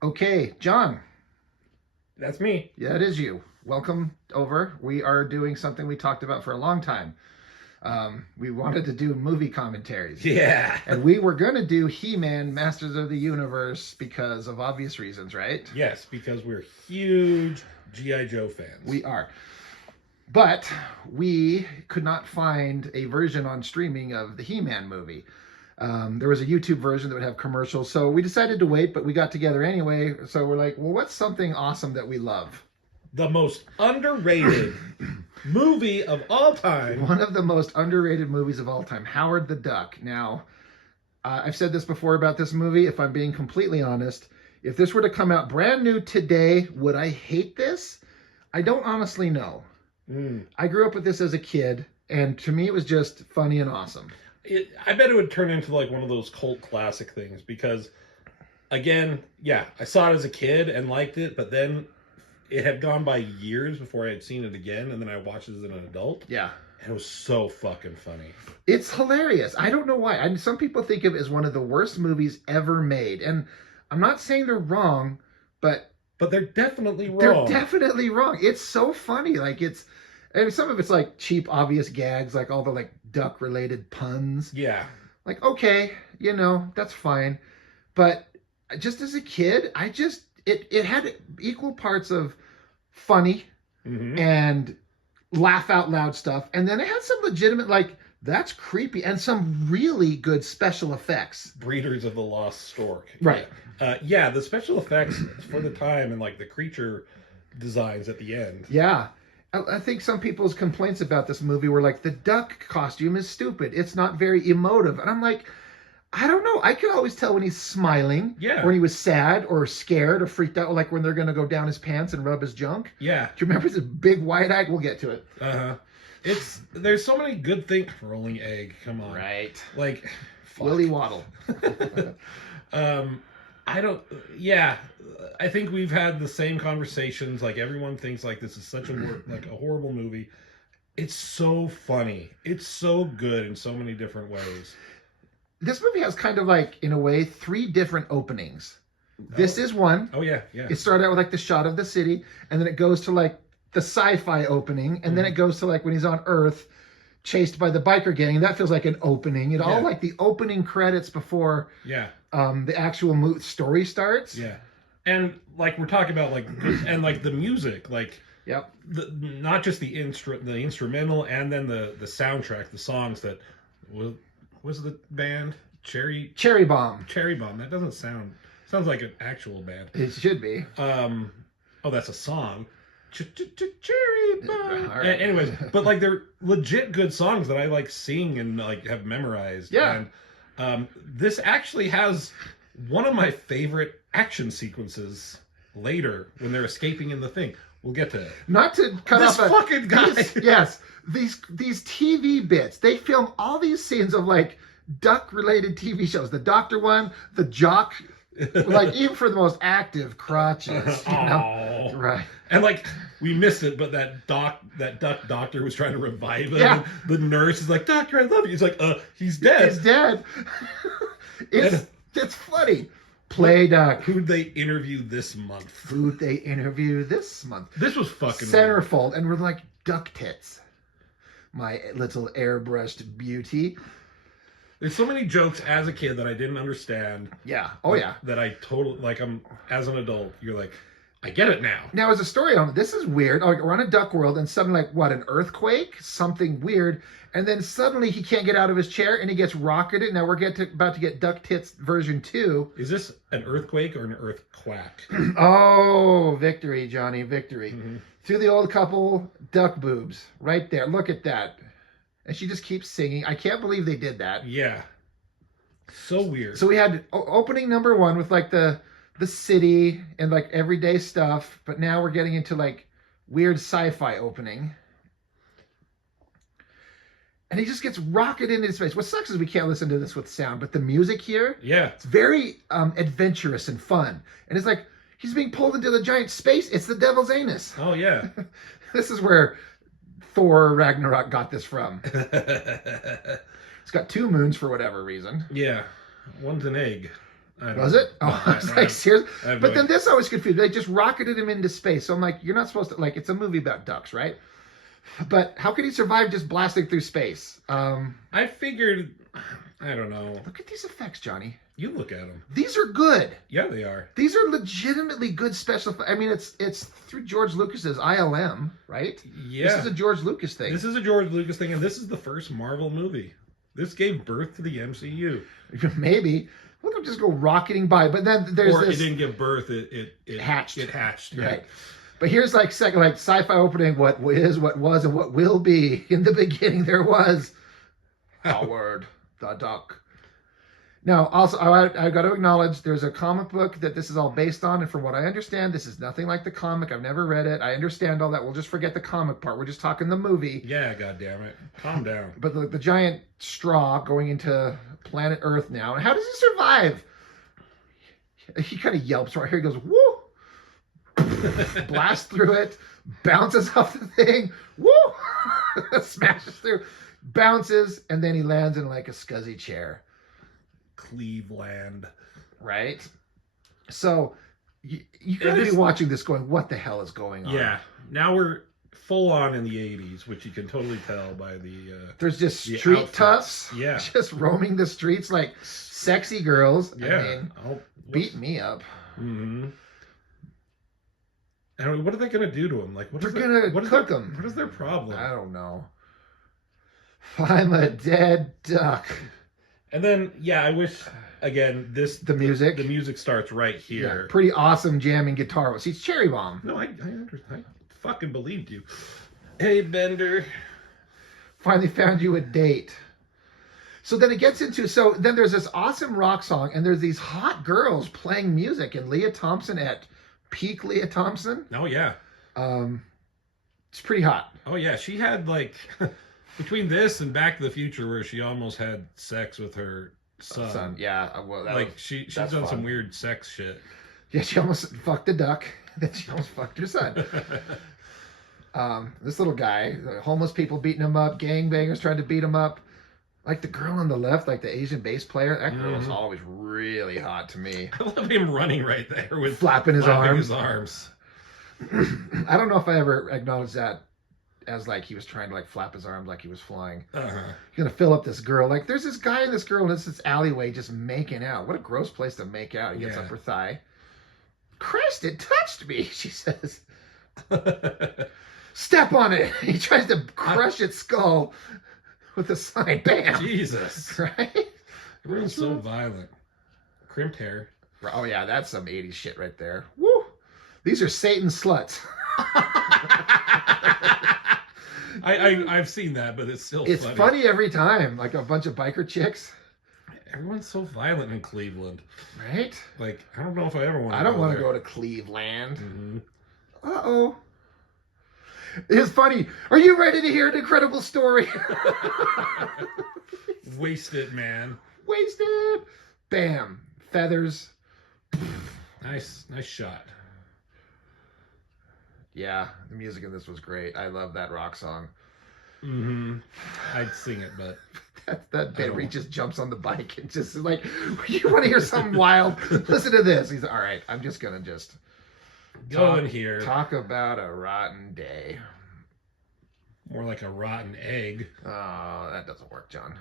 Okay, John. That's me. Yeah, it is you. Welcome over. We are doing something we talked about for a long time. We wanted to do movie commentaries. Yeah. And we were going to do He-Man, Masters of the Universe because of obvious reasons, right? Yes, because we're huge G.I. Joe fans. We are. But we could not find a version on streaming of the He-Man movie. There was a YouTube version that would have commercials, so we decided to wait, but we got together anyway. So we're like, well, what's something awesome that we love? The most underrated movie of all time. One of the most underrated movies of all time, Howard the Duck. Now, I've said this before about this movie. If I'm being completely honest, if this were to come out brand new today, would I hate this? I don't honestly know. I grew up with this as a kid, and to me, it was just funny and awesome. I bet it would turn into like one of those cult classic things because, again, yeah, I saw it as a kid and liked it, but then it had gone by years before I had seen it again, and then I watched it as an adult. Yeah. And it was so fucking funny. It's hilarious. I don't know why. Some people think of it as one of the worst movies ever made, and I'm not saying they're wrong, but they're definitely wrong. They're definitely wrong. It's so funny. And some of it's like cheap, obvious gags, like all the like duck related puns. Yeah. Like, okay, that's fine. But just as a kid, it had equal parts of funny and laugh out loud stuff. And then it had some legitimate, like, that's creepy, and some really good special effects. Breeders of the Lost Stork. Right. Yeah, the special effects for the time and like the creature designs at the end. Yeah. I think some people's complaints about this movie were like, the duck costume is stupid. It's not very emotive. And I'm like, I don't know. I can always tell when he's smiling. Yeah. Or when he was sad or scared or freaked out, like when they're going to go down his pants and rub his junk. Yeah. Do you remember this big wide eye? We'll get to it. Uh-huh. There's so many good things. Rolling egg, come on. Right. Like, fuck. Willy Waddle. I think we've had the same conversations. Like, everyone thinks like this is such a horrible movie. It's so funny. It's so good in so many different ways. This movie has kind of like, in a way, 3 different openings. This is one. Oh, yeah, yeah. It started out with like the shot of the city, and then it goes to like the sci-fi opening, and then it goes to like when he's on Earth, chased by the biker gang. That feels like an opening. All like the opening credits before the actual story starts. Yeah. And like we're talking about like and like the music, like not just the instrumental, and then the soundtrack, the songs that was the band Cherry Bomb. Cherry Bomb. That doesn't sounds like an actual band. It should be. Oh, that's a song. Cherry Bomb. Right. Anyways, but like they're legit good songs that I like sing and like have memorized. Yeah. And this actually has one of my favorite action sequences later when they're escaping in the thing. We'll get to it. Not to cut this off fucking guy. These TV bits. They film all these scenes of like duck related TV shows. The doctor one, the jock, like even for the most active crotches. Right. And like we missed it, but that duck doctor was trying to revive him. Yeah. The nurse is like, "Doctor, I love you." He's like, he's dead. He's dead. It's funny. Play duck. Who'd they interview this month? This was fucking Centerfold, and we're like, duck tits. My little airbrushed beauty. There's so many jokes as a kid that I didn't understand. Yeah. Oh, yeah. That I totally, like, as an adult, you're like, I get it now. Now, as a story on this is weird. Like, we're on a duck world, and suddenly, like, what, an earthquake? Something weird. And then suddenly he can't get out of his chair, and he gets rocketed. Now we're about to get Duck Tits version 2. Is this an earthquake or an earthquack? Oh, victory, Johnny, victory. Through the old couple, duck boobs. Right there. Look at that. And she just keeps singing. I can't believe they did that. Yeah. So weird. So we had opening number 1 with like the city and like everyday stuff, but now we're getting into like weird sci-fi opening. And he just gets rocketed into space. What sucks is we can't listen to this with sound, but the music here, it's very adventurous and fun. And it's like he's being pulled into the giant space. It's the devil's anus. Oh, yeah. This is where Thor Ragnarok got this from. It's got 2 moons for whatever reason. Yeah. One's an egg. I don't Was know. it? Oh, No, I was like, seriously? I have But no then idea. this always confused me. They just rocketed him into space. So I'm like, you're not supposed to, like, it's a movie about ducks, right? But how could he survive just blasting through space? I figured, I don't know. Look at these effects, Johnny. You look at them. These are good. Yeah, they are. These are legitimately good special. I mean, it's through George Lucas's ILM, right? Yeah. This is a George Lucas thing. This is a George Lucas thing, and this is the first Marvel movie. This gave birth to the MCU. Maybe. Look, I'm just go rocketing by. But then there's Or this. it didn't give birth. It Hatched. It hatched. Yeah. Right. But here's like second, like sci-fi opening. What is, what was, and what will be. In the beginning, there was Howard the Duck. Now, also, I got to acknowledge there's a comic book that this is all based on, and from what I understand, this is nothing like the comic. I've never read it. I understand all that. We'll just forget the comic part. We're just talking the movie. Yeah, goddammit. Calm down. But the giant straw going into planet Earth now, and how does he survive? He kind of yelps right here. He goes, woo! Blasts through it, bounces off the thing, woo! Smashes through, bounces, and then he lands in like a scuzzy chair. Cleveland. Right? So you gotta be watching this going, what the hell is going on? Yeah. Now we're full on in the 80s, which you can totally tell by the There's just the street outfits. toughs Yeah. just roaming the streets like sexy girls. Yeah. I mean, beat me up. Mm-hmm. And what are they gonna do to him? Like, They're gonna cook him. What is their problem? I don't know. I'm a dead duck. And then, yeah, I wish again The music. The music starts right here. Yeah, pretty awesome jamming guitar. See, it's Cherry Bomb. No, I understand. I fucking believed you. Hey, Bender. Finally found you a date. So then it gets into, so then there's this awesome rock song, and there's these hot girls playing music, and Leah Thompson at peak Leah Thompson. Oh yeah. It's pretty hot. Oh yeah. She had like between this and Back to the Future, where she almost had sex with her son. Yeah. Well, Like she's done fun. some weird sex shit. Yeah, she almost fucked a duck. Then she almost fucked her son. This little guy, homeless people beating him up, gangbangers trying to beat him up. Like the girl on the left, like the Asian bass player, that girl was always really hot to me. I love him running right there with Flapping his arms. arms. I don't know if I ever acknowledged that as like he was trying to like flap his arms like he was flying. Uh-huh. He's gonna fill up this girl. Like there's this guy and this girl in this alleyway just making out. What a gross place to make out. He gets Yeah. up her thigh. Christ, it touched me, she says. Step on it. He tries to crush its skull with a sign. Bam. Jesus. Right? Everyone's so violent. Crimped hair. Oh yeah, that's some 80s shit right there. Woo! These are Satan sluts. I've seen that, but it's still It's funny every time. Like a bunch of biker chicks. Everyone's so violent in Cleveland. Right? Like, I don't know if I ever want to I don't want to there. go to Cleveland. Mm-hmm. Uh-oh. It's funny. Are you ready to hear an incredible story? Wasted, man. Wasted. Bam. Feathers. Nice shot. Yeah, the music in this was great. I love that rock song. Mm-hmm. I'd sing it, but That bit where he just jumps on the bike and just is like, you want to hear something wild? Listen to this. He's all right. I'm just gonna just go in here. Talk about a rotten day. More like a rotten egg. Oh, that doesn't work, John.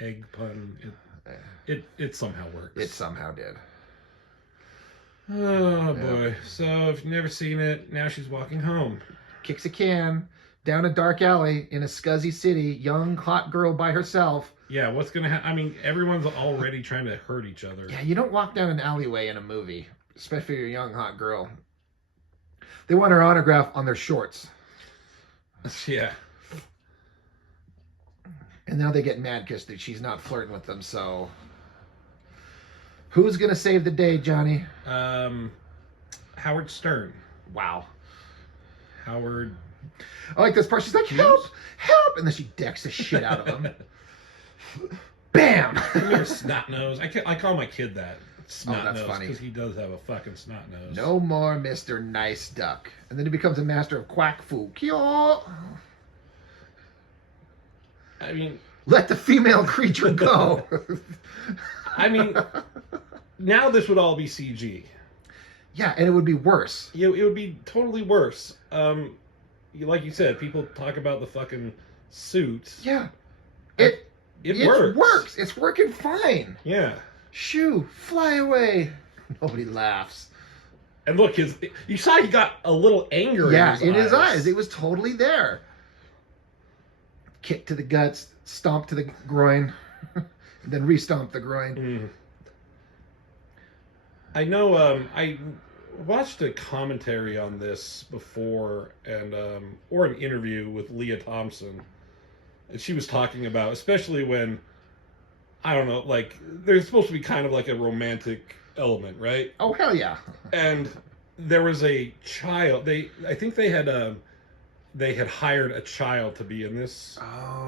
Egg pun. It somehow works. It somehow did. Oh boy. So if you've never seen it, now she's walking home. Kicks a can down a dark alley in a scuzzy city. Young hot girl by herself. Yeah, what's gonna happen? I mean, everyone's already trying to hurt each other. Yeah, you don't walk down an alleyway in a movie, especially if you're a young hot girl. They want her autograph on their shorts. Yeah. And now they get mad because she's not flirting with them, so... Who's going to save the day, Johnny? Howard Stern. Wow. Howard. I like this part. She's like, help, help! And then she decks the shit out of him. Bam! Come here, snot nose. I call my kid that. Snot that's nose, funny. because he does have a fucking snot nose. No more Mr. Nice Duck. And then he becomes a master of quack fu. Kyo! I mean, Let the female creature go. I mean, now this would all be CG. Yeah, and it would be worse. It would be totally worse. Like you said, people talk about the fucking suits. Yeah. It works. It's working fine. Yeah. Shoo, fly away. Nobody laughs. And look, you saw he got a little anger in his eyes. It was totally there. Kick to the guts, stomp to the groin, and then re-stomp the groin. Mm. I know I watched a commentary on this before, and or an interview with Leah Thompson. And she was talking about, especially when, I don't know, like, there's supposed to be kind of like a romantic element, right? Oh, hell yeah. And there was a child. I think they had hired a child to be in this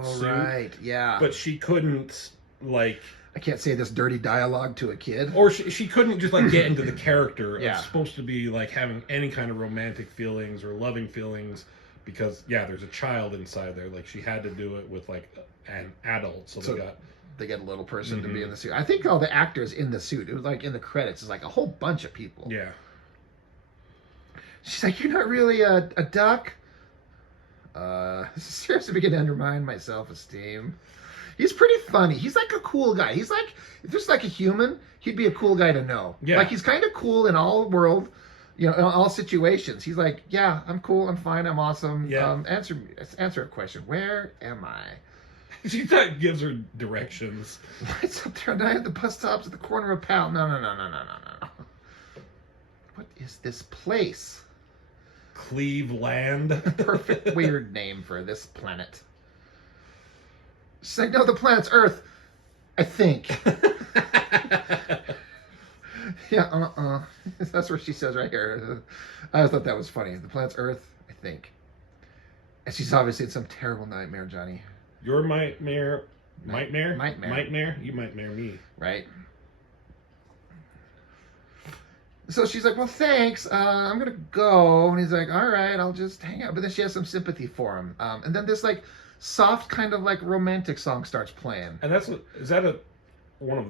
suit, right, yeah. but she couldn't, like... I can't say this dirty dialogue to a kid. Or she couldn't just, like, get into the character of Yeah. supposed to be, like, having any kind of romantic feelings or loving feelings, because, yeah, there's a child inside there. Like, she had to do it with, like, an adult, so they get a little person to be in the suit. I think all the actors in the suit, it was like in the credits, it's like a whole bunch of people. Yeah. She's like, you're not really a duck? This is seriously beginning to undermine my self-esteem. He's pretty funny. He's like a cool guy. He's like, if there's like a human, he'd be a cool guy to know. Yeah. Like, he's kind of cool in all world, in all situations. He's like, yeah, I'm cool, I'm fine, I'm awesome. Yeah. Answer a question. Where am I? She gives her directions. Lights up there, and I at the bus stops at the corner of Powell. No. What is this place? Cleveland. Perfect weird name for this planet. She's like, no, the planet's Earth. I think. Yeah, That's what she says right here. I thought that was funny. The planet's Earth, I think. And she's obviously in some terrible nightmare, Johnny. Your nightmare. Nightmare. You might marry me. Right. So she's like, well, thanks. I'm going to go. And he's like, all right, I'll just hang out. But then she has some sympathy for him. And then this, like, soft kind of, like, romantic song starts playing. And is that one of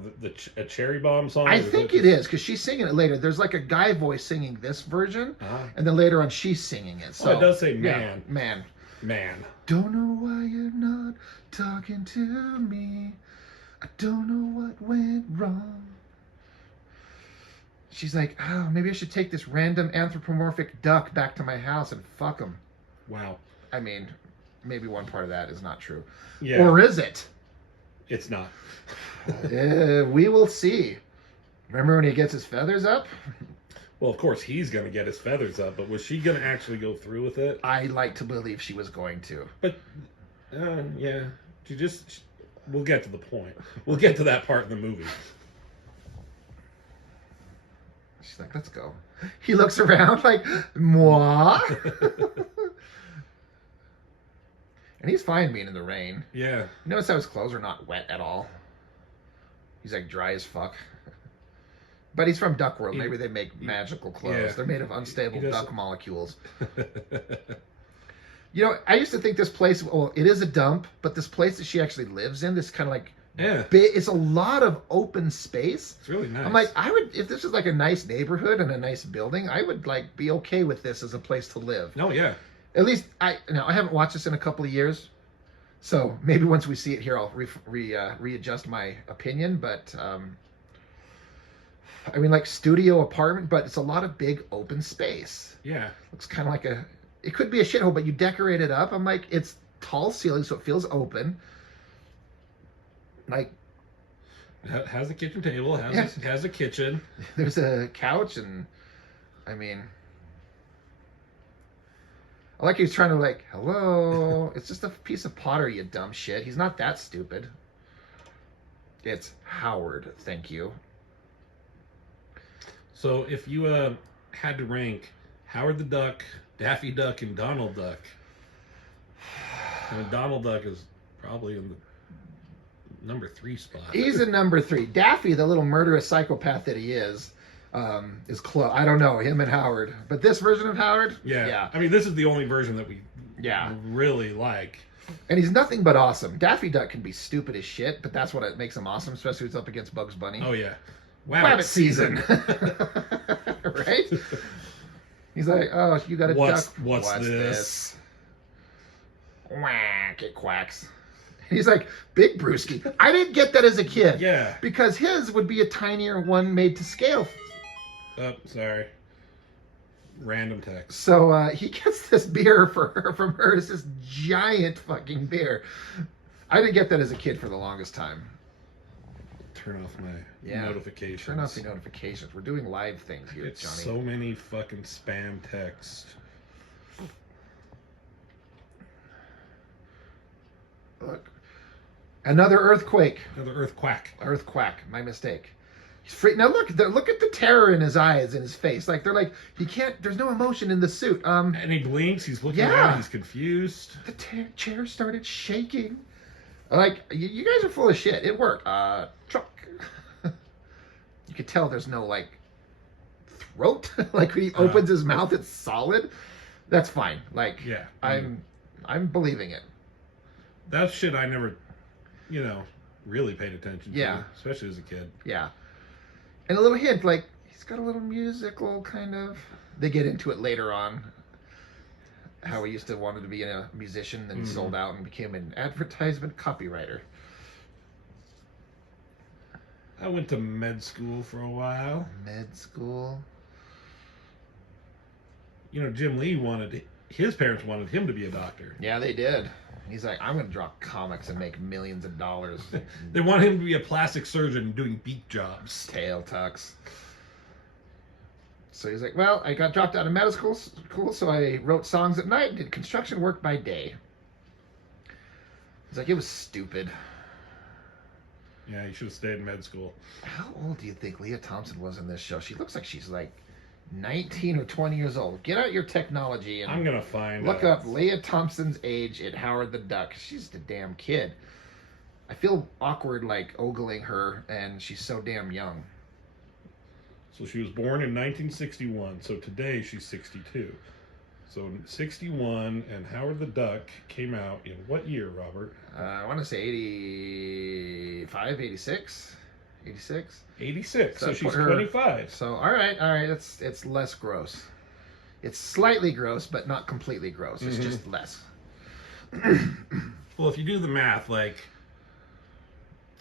a Cherry Bomb song? I think it is, because she's singing it later. There's, like, a guy voice singing this version. And then later on, she's singing it. So it does say man. Yeah, Man. Don't know why you're not talking to me. I don't know what went wrong. She's like, oh, maybe I should take this random anthropomorphic duck back to my house and fuck him. Wow. I mean, maybe one part of that is not true. Yeah. Or is it? It's not. We will see. Remember when he gets his feathers up? Well, of course he's going to get his feathers up, but was she going to actually go through with it? I like to believe she was going to. But, yeah. We'll get to the point. We'll get to that part in the movie. She's like, let's go. He looks around like, moi? And he's fine being in the rain. Yeah. You notice how his clothes are not wet at all? He's like dry as fuck. But he's from Duck World. Maybe they make magical clothes. Yeah. They're made of unstable duck molecules. I used to think this place, well, it is a dump, but this place that she actually lives in, this kind of like, it's a lot of open space. It's really nice. I'm like, if this was like a nice neighborhood and a nice building, I would like be okay with this as a place to live. Oh, yeah. At least, I haven't watched this in a couple of years. So maybe once we see it here, I'll readjust my opinion, but... I mean, like studio apartment, but it's a lot of big open space. Yeah. Looks kind of like it could be a shithole, but you decorate it up. I'm like, it's tall ceiling, so it feels open. Like, it has a kitchen table, has a kitchen. There's a couch, and I mean, I like he's trying to like, hello. It's just a piece of pottery, you dumb shit. He's not that stupid. It's Howard, thank you. So if you had to rank Howard the Duck, Daffy Duck, and Donald Duck, Donald Duck is probably in the number 3 spot. He's in number 3. Daffy, the little murderous psychopath that he is close. I don't know, him and Howard. But this version of Howard? Yeah. I mean, this is the only version that we Yeah. really like. And he's nothing but awesome. Daffy Duck can be stupid as shit, but that's what makes him awesome, especially when he's up against Bugs Bunny. Oh yeah, Wabbit season. Right? He's like, oh, you got a duck. What's this? Quack, it quacks. He's like, big brewski. I didn't get that as a kid. Yeah. Because his would be a tinier one made to scale. Oh, sorry. Random text. So he gets this beer from her. It's this giant fucking beer. I didn't get that as a kid for the longest time. Turn off my notifications. Turn off the notifications. We're doing live things here, It's Johnny. so many fucking spam texts. Look. Another earthquake. Another earthquake. Earthquake. My mistake. He's free. Now look at the terror in his eyes, in his face. Like they're like he can't. There's no emotion in the suit. And he blinks. He's looking around. He's confused. The chair started shaking. Like you guys are full of shit. It worked. Truck. You could tell there's no like throat. Like when he opens his mouth, it's solid. That's fine. Like yeah, I'm believing it. That's shit I never, really paid attention to. Especially as a kid. Yeah. And a little hint, like, he's got a little musical kind of... They get into it later on. How he used to wanted to be a musician, then sold out and became an advertisement copywriter. I went to med school for a while. Med school? Jim Lee his parents wanted him to be a doctor. Yeah, they did. He's like, I'm going to draw comics and make millions of dollars. They want him to be a plastic surgeon doing beak jobs. Tail tucks. So he's like, well, I got dropped out of medical school, so I wrote songs at night and did construction work by day. He's like, it was stupid. Yeah, you should have stayed in med school. How old do you think Leah Thompson was in this show? She looks like she's like 19 or 20 years old. Get out your technology and I'm gonna find look up Leah Thompson's age at Howard the Duck. She's a damn kid. I feel awkward like ogling her, and she's so damn young. So she was born in 1961. So today she's 62. So 61, and Howard the Duck came out in what year, Robert? I want to say 85, 86, 86. 86. So she's 25. So all right, it's less gross. It's slightly gross, but not completely gross. It's just less. Well, if you do the math, like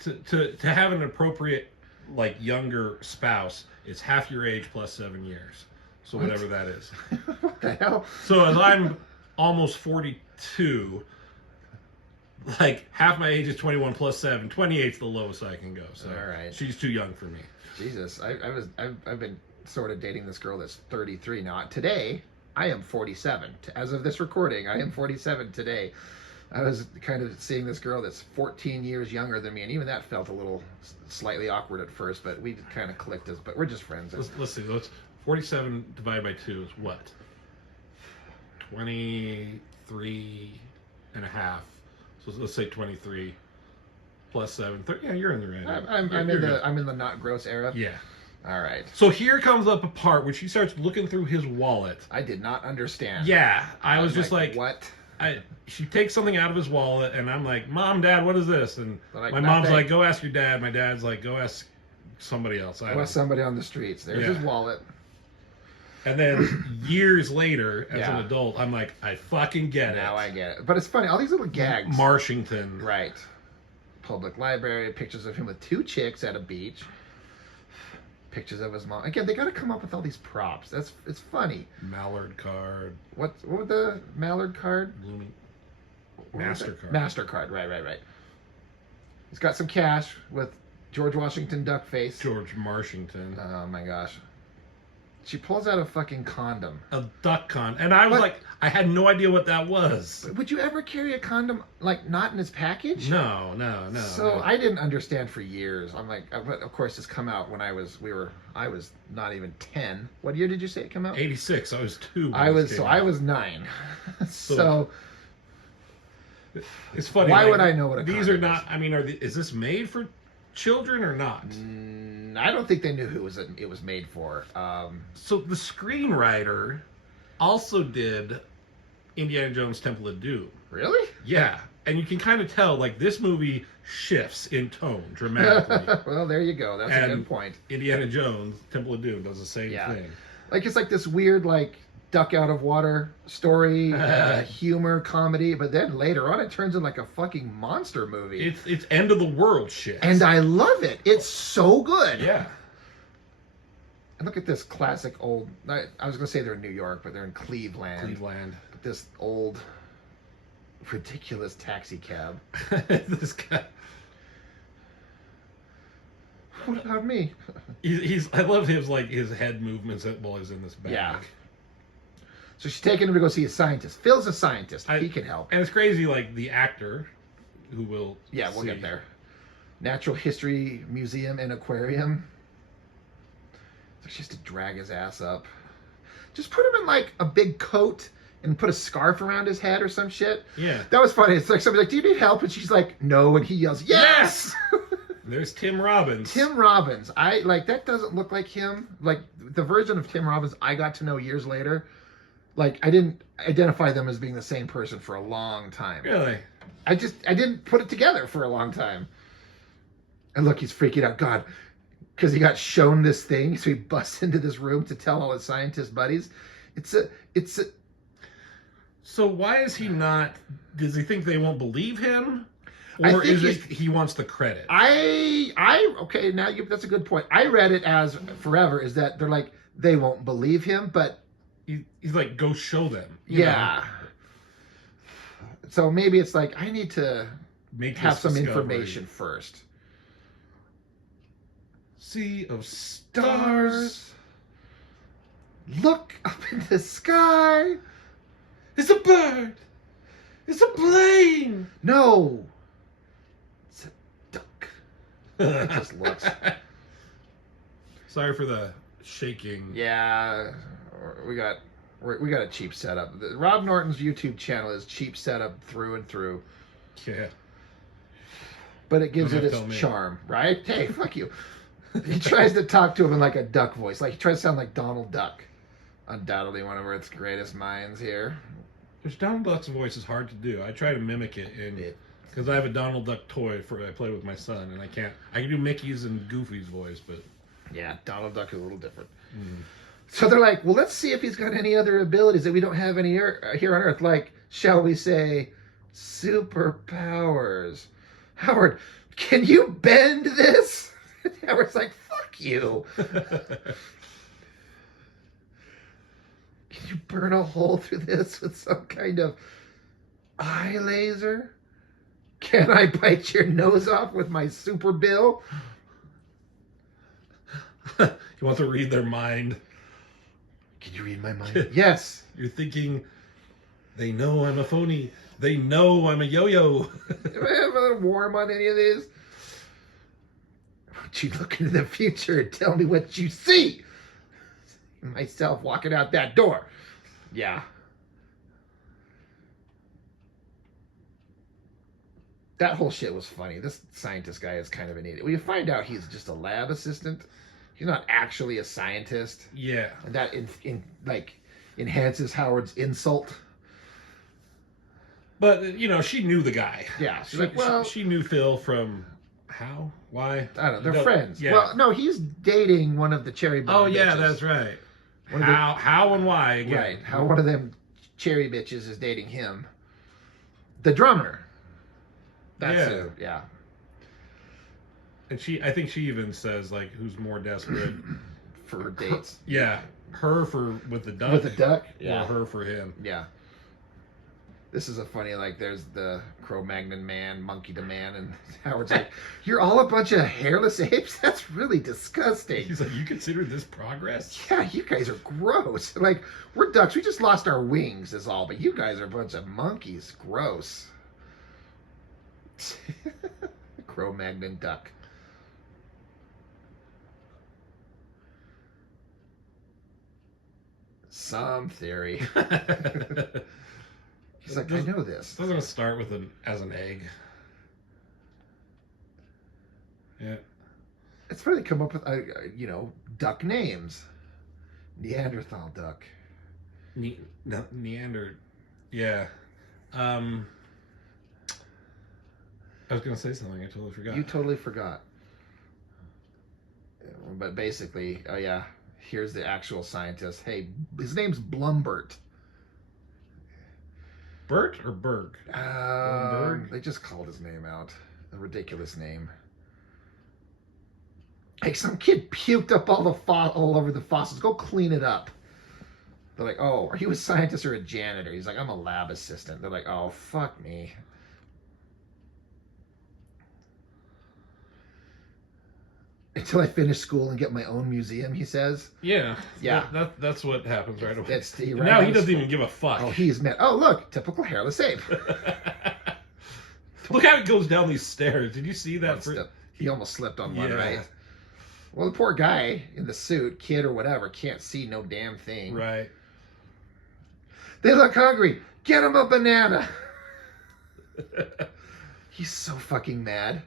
to have an appropriate like younger spouse, it's half your age plus 7 years. So whatever that is. What the hell? So as I'm almost 42, like half my age is 21 plus 7. 28's the lowest I can go. So all right. She's too young for me. Jesus, I've been sort of dating this girl that's 33 now. Today, I am 47. As of this recording, I am 47 today. I was kind of seeing this girl that's 14 years younger than me, and even that felt a little slightly awkward at first, but we kind of clicked but we're just friends. Let's see. 47 divided by 2 is what? 23 and a half. So let's say 23 plus 7. 30, yeah, you're in the right. I'm in the not gross era. Yeah. All right. So here comes up a part when she starts looking through his wallet. I did not understand. Yeah, I was just like, what? She takes something out of his wallet, and I'm like, Mom, Dad, what is this? And like, my mom's like, go ask your dad. My dad's like, go ask somebody else. Go ask somebody on the streets. There's his wallet. And then years later, as an adult, I'm like, I fucking get it. Now I get it. But it's funny, all these little gags. Marshington. Right. Public library, pictures of him with 2 chicks at a beach. Pictures of his mom. Again, they got to come up with all these props. It's funny. Mallard card. What was the Mallard card? MasterCard. MasterCard. Right. He's got some cash with George Washington duck face. George Marshington. Oh my gosh. She pulls out a fucking condom. A duck condom. And I was like, I had no idea what that was. Would you ever carry a condom, like, not in its package? No. So I didn't understand for years. I'm like, but of course, it's come out when I was not even 10. What year did you say it come out? 86. I was 2. I was 9. So it's funny. Why would I know what a these condom are not? I mean, is this made for children or not? I don't think they knew who it was made for. So the screenwriter also did Indiana Jones Temple of Doom. Really? Yeah, and you can kind of tell like this movie shifts in tone dramatically. Well, there you go. That's a And good point. Indiana Jones, Temple of Doom does the same thing. Like it's like this weird like duck out of water story, humor comedy, but then later on it turns into like a fucking monster movie. It's end of the world shit. And I love it. It's so good. Yeah. And look at this classic old. I was gonna say they're in New York, but they're in Cleveland. Cleveland. This old, ridiculous taxi cab. This guy. What about me? I love his head movements while he's in this bag. Yeah. So she's taking him to go see a scientist. Phil's a scientist. He can help. And it's crazy, like the actor, who will. Yeah, we'll get there. Natural History Museum and Aquarium. So she has to drag his ass up. Just put him in like a big coat and put a scarf around his head or some shit. Yeah. That was funny. It's like somebody's like, "Do you need help?" And she's like, "No," and he yells, "Yes!" There's Tim Robbins. Tim Robbins. I like that doesn't look like him. Like the version of Tim Robbins I got to know years later. Like I didn't identify them as being the same person for a long time. Really? I didn't put it together for a long time. And look, he's freaking out. God, because he got shown this thing, so he busts into this room to tell all his scientist buddies. It's a. So why is he not? Does he think they won't believe him, or is it he wants the credit? Okay. Now that's a good point. I read it as forever is that they're like they won't believe him, but he's like go show them. Yeah. So maybe it's like I need to have some discovery. information first. Sea of stars. Look up in the sky. It's a bird. It's a plane. No. It's a duck. It just looks. Sorry for the shaking. Yeah. We got a cheap setup. Rob Norton's YouTube channel is cheap setup through and through. Yeah. But it gives it its charm, right? Hey, fuck you. He tries to talk to him in like a duck voice. Like he tries to sound like Donald Duck. Undoubtedly one of Earth's greatest minds here. Which Donald Duck's voice is hard to do. I try to mimic it because I have a Donald Duck toy I play with my son, and I can do Mickey's and Goofy's voice, but yeah, Donald Duck is a little different. Mm. So they're like, well, let's see if he's got any other abilities that we don't have any here on Earth. Like, shall we say, superpowers? Howard, can you bend this? Howard's like, fuck you. Can you burn a hole through this with some kind of eye laser? Can I bite your nose off with my super bill? You want to read their mind? Can you read my mind? Yes. You're thinking, they know I'm a phony. They know I'm a yo-yo. Am I have a little warm on any of these? Won't you look into the future and tell me what you see? Myself walking out that door. Yeah. That whole shit was funny. This scientist guy is kind of an idiot. We find out he's just a lab assistant. He's not actually a scientist. Yeah. And that enhances Howard's insult. But she knew the guy. Yeah. She's like, well, she knew Phil from how? Why? I don't know. They're friends. Yeah. Well, no, he's dating one of the cherry bomb. Oh yeah, bitches. that's right. How and why again? Right. How one of them cherry bitches is dating him. The drummer. That's who. Yeah. And I think she even says like, who's more desperate for dates? Yeah, her with the duck. With the duck. Or her for him. Yeah. This is a funny, like, there's the Cro-Magnon man, Monkey the Man, and Howard's like, you're all a bunch of hairless apes? That's really disgusting. He's like, you consider this progress? Yeah, you guys are gross. Like, we're ducks. We just lost our wings is all, but you guys are a bunch of monkeys. Gross. Cro-Magnon duck. Some theory. He's like, I know this. Doesn't it start with as an egg? Yeah. It's funny they come up with, duck names. Neanderthal duck. Neander. Yeah. I was gonna say something. I totally forgot. You totally forgot. But basically, oh yeah, here's the actual scientist. Hey, his name's Blumbert. Bert or Berg? Blumberg? They just called his name out. A ridiculous name. Hey, some kid puked up all over the fossils. Go clean it up. They're like, oh, are you a scientist or a janitor? He's like, I'm a lab assistant. They're like, oh, fuck me. Until I finish school and get my own museum, he says. Yeah. Yeah. That's what happens right away. That's the, And right now out he of doesn't school. even give a fuck. Oh, he's met. Oh, look, typical hairless ape. Look how it goes down these stairs. Did you see that? He almost slipped on one, Yeah. right? Well, the poor guy in the suit, kid or whatever, can't see no damn thing. Right. They look hungry. Get him a banana. He's so fucking mad.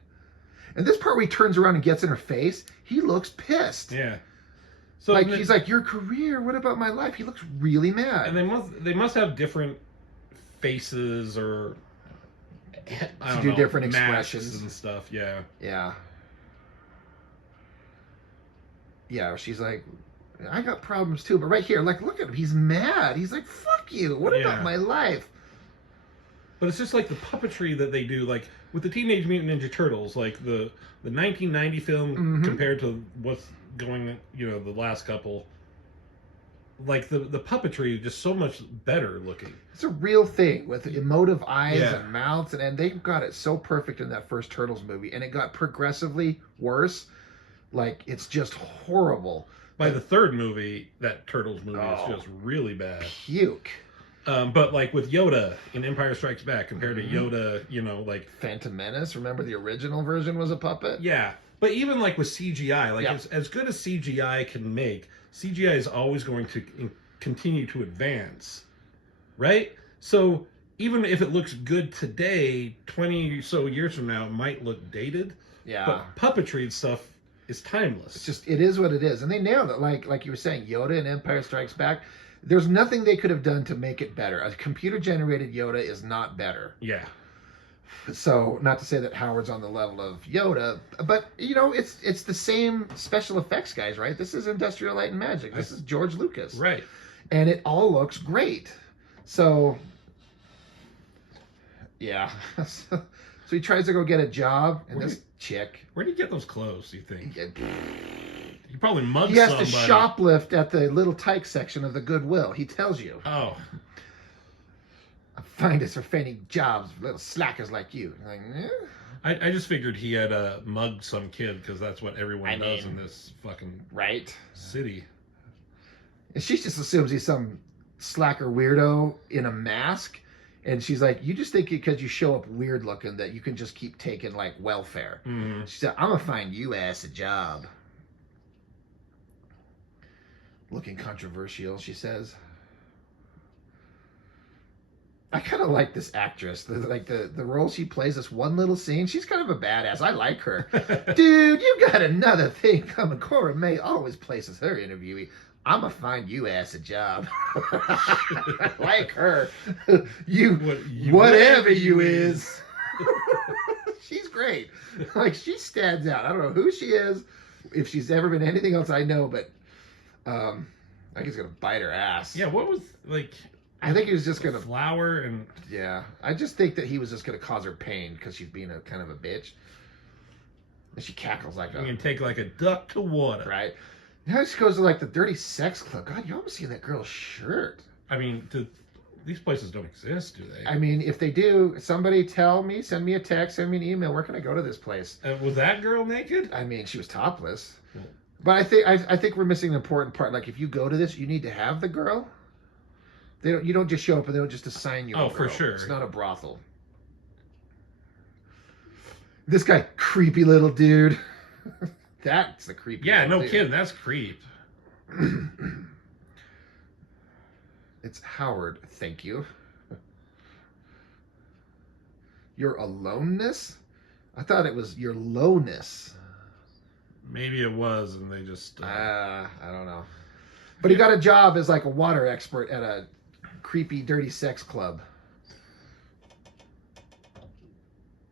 And this part where he turns around and gets in her face, he looks pissed. Yeah. So like he's like, your career, what about my life? He looks really mad. And they must have different faces or I don't know, different masks expressions and stuff. Yeah. Yeah. Yeah, she's like, I got problems too, but right here, like, look at him. He's mad. He's like, fuck you. What about my life? But it's just like the puppetry that they do, like with the Teenage Mutant Ninja Turtles, like the 1990 film compared to what's going, the last couple. Like the puppetry is just so much better looking. It's a real thing with emotive eyes and mouths, and they got it so perfect in that first Turtles movie, and it got progressively worse. Like, it's just horrible. By the third movie, that Turtles movie is just really bad. Puke. But like with Yoda in Empire Strikes Back compared to Yoda, like Phantom Menace. Remember the original version was a puppet? Yeah. But even like with CGI, like as good as CGI can make, CGI is always going to continue to advance. Right? So even if it looks good today, 20 or so years from now, it might look dated. Yeah. But puppetry and stuff is timeless. It's just, it is what it is. And they nailed it. Like you were saying, Yoda in Empire Strikes Back, there's nothing they could have done to make it better. A computer-generated Yoda is not better. Yeah. So, not to say that Howard's on the level of Yoda, but, it's the same special effects guys, right? This is Industrial Light and Magic. This is George Lucas. Right. And it all looks great. So, yeah. So he tries to go get a job, and chick. Where did he get those clothes, do you think? He probably mugged He has somebody. to shoplift at the little tyke section of the Goodwill. He tells you. Oh. I find us for feigning jobs for little slackers like you. Like, I just figured he had mugged some kid because that's what everyone does in this fucking city. And she just assumes he's some slacker weirdo in a mask. And she's like, you just think because you show up weird looking that you can just keep taking, like, welfare. Mm-hmm. She said, I'm going to find you ass a job. Looking controversial, she says. I kind of like this actress. The role she plays, this one little scene, she's kind of a badass. I like her. Dude, you got another thing coming. Cora May always places her interviewee. I'm going to find you ass a job. I like her. Whatever you is. She's great. Like, she stands out. I don't know who she is, if she's ever been anything else I know, but I think he's going to bite her ass. Yeah, what was, I think he was just going to... Flour and... Yeah. I just think that he was just going to cause her pain because she's being a kind of a bitch. And she cackles like You can take like a duck to water. Right. Now she goes to like the dirty sex club. God, you almost see that girl's shirt. I mean, these places don't exist, do they? I mean, if they do, somebody tell me, send me a text, send me an email. Where can I go to this place? Was that girl naked? I mean, she was topless. Yeah. But I think we're missing an important part. Like, if you go to this, you need to have the girl. You don't just show up and they don't just assign you a girl. For sure. It's not a brothel. This guy, creepy little dude. That's the creepy. Yeah, no dude. kidding. That's creep. It's Howard, thank you. Your aloneness? I thought it was your lowness. Maybe it was, and they just... I don't know. But he got a job as like a water expert at a creepy, dirty sex club.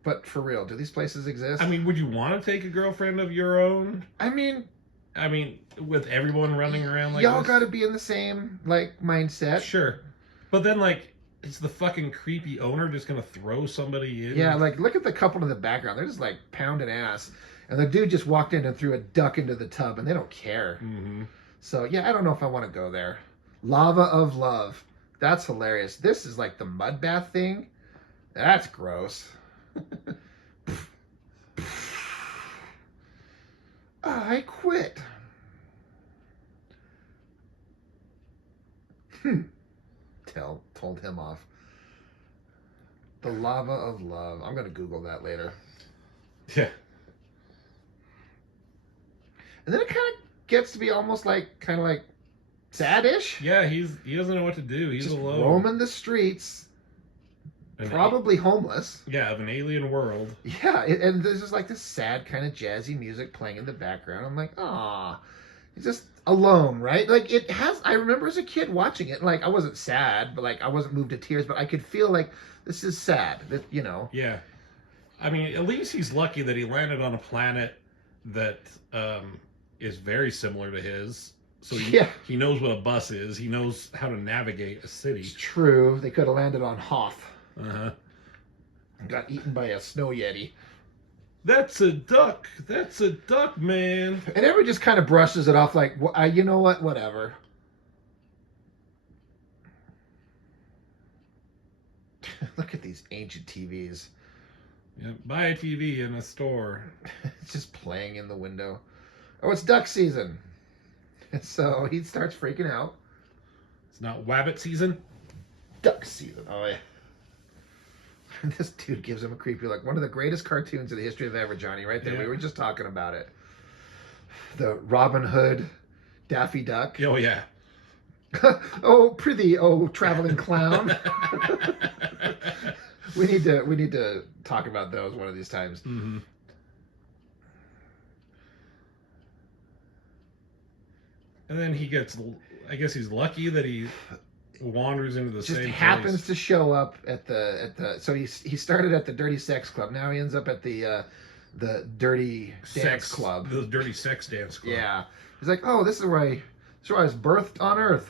But for real, do these places exist? I mean, would you want to take a girlfriend of your own? I mean, With everyone running around like y'all this? got to be in the same like mindset. Sure. But then, like, is the fucking creepy owner just gonna throw somebody in? Yeah, like look at the couple in the background. They're just like pounding ass, and the dude just walked in and threw a duck into the tub, and they don't care. Mm-hmm. So yeah, I don't know if I want to go there. Lava of Love. That's hilarious. This is like the mud bath thing. That's gross. I quit. Told him off. The Lava of Love. I'm gonna Google that later. Yeah. And then it kind of gets to be almost like kind of like sad-ish. Yeah, he doesn't know what to do. He's Just alone. roaming the streets, probably homeless. Yeah, of an alien world. Yeah, and there's just like this sad kind of jazzy music playing in the background. I'm like, ah, he's just alone, right? Like it has. I remember as a kid watching it, like I wasn't sad, but like I wasn't moved to tears, but I could feel like this is sad. That Yeah, I mean, at least he's lucky that he landed on a planet that is very similar to his. So he knows what a bus is. He knows how to navigate a city. It's true. They could have landed on Hoth. Uh-huh. Got eaten by a snow yeti. That's a duck. That's a duck, man. And everyone just kind of brushes it off like, you know what? Whatever. Look at these ancient TVs. Yeah, buy a TV in a store. It's just playing in the window. Oh, it's duck season. So he starts freaking out. It's not wabbit season. Duck season. Oh, yeah. This dude gives him a creepy look. One of the greatest cartoons in the history of ever, Johnny, right there. Yeah. We were just talking about it. The Robin Hood, Daffy Duck. Oh, yeah. Oh, prithee, oh, traveling clown. We need to talk about those one of these times. Mm-hmm. And then he gets, I guess he's lucky that he wanders into the same just happens place. To show up at the so he started at the Dirty Sex Club. Now he ends up at the Dirty Dance Club. The Dirty Sex Dance Club. Yeah. He's like, oh, this is where I was birthed on Earth.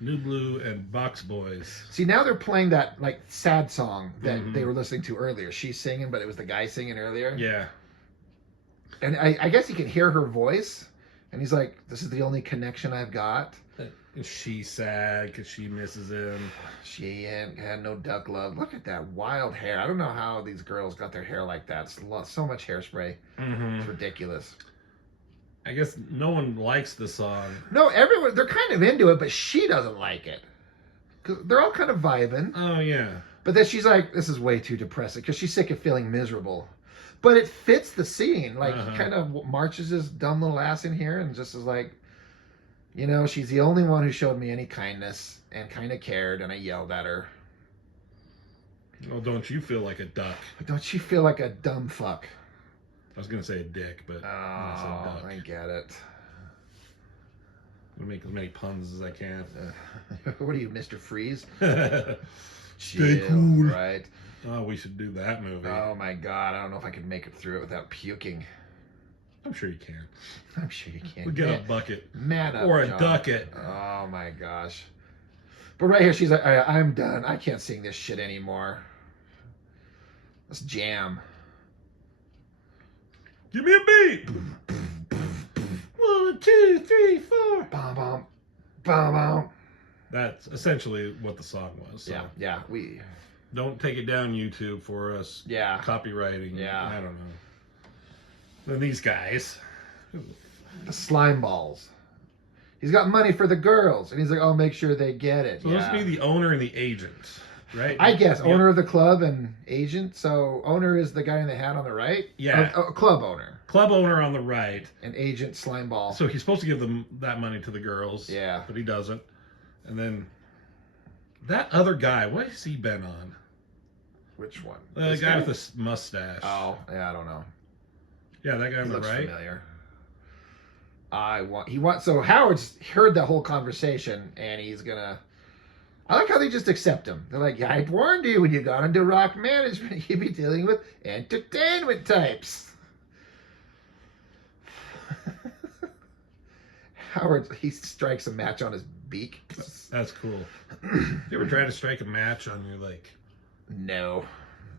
New Blue and Box Boys. See, now they're playing that like sad song that they were listening to earlier. She's singing, but it was the guy singing earlier. Yeah. And I guess he can hear her voice, and he's like, "This is the only connection I've got." And she's sad because she misses him. She had no duck love. Look at that wild hair. I don't know how these girls got their hair like that. It's so much hairspray. Mm-hmm. It's ridiculous. I guess no one likes the song. No, everyone, they're kind of into it, but she doesn't like it. Because they're all kind of vibing. Oh, yeah. But then she's like, this is way too depressing, because she's sick of feeling miserable. But it fits the scene. Like, he kind of marches his dumb little ass in here and just is like, she's the only one who showed me any kindness and kind of cared, and I yelled at her. Well, don't you feel like a duck? Don't you feel like a dumb fuck? I was going to say a dick, but I get it. I'm going to make as many puns as I can. What are you, Mr. Freeze? Stay cool. Right. Oh, we should do that movie. Oh, my God. I don't know if I could make it through it without puking. I'm sure you can. I'm sure you can. We'll get a bucket. Man up, or a John. ducket. Oh, my gosh. But right here, she's like, I'm done. I can't sing this shit anymore. Let's jam. Give me a beat. 1, 2, 3, 4. Bom, bom. Bom, bom. That's essentially what the song was. So. Yeah. We don't take it down, YouTube, for us. Yeah. Copywriting. Yeah. I don't know. Then these guys. The slime balls. He's got money for the girls, and he's like, "I'll make sure they get it." So this would be the owner and the agent, right? I guess owner of the club and agent. So owner is the guy in the hat on the right. Yeah. Club owner. Club owner on the right. And agent slime ball. So he's supposed to give them that money to the girls. Yeah. But he doesn't. And then that other guy, what has he been on? Which one? The guy with the mustache. Oh, yeah, I don't know. Yeah, that guy on the looks right. Familiar. So Howard's heard that whole conversation, and he's gonna. I like how they just accept him. They're like, yeah, I warned you when you got into rock management, you'd be dealing with entertainment types. Howard, he strikes a match on his beak. That's cool. You ever try to strike a match on your, like... No.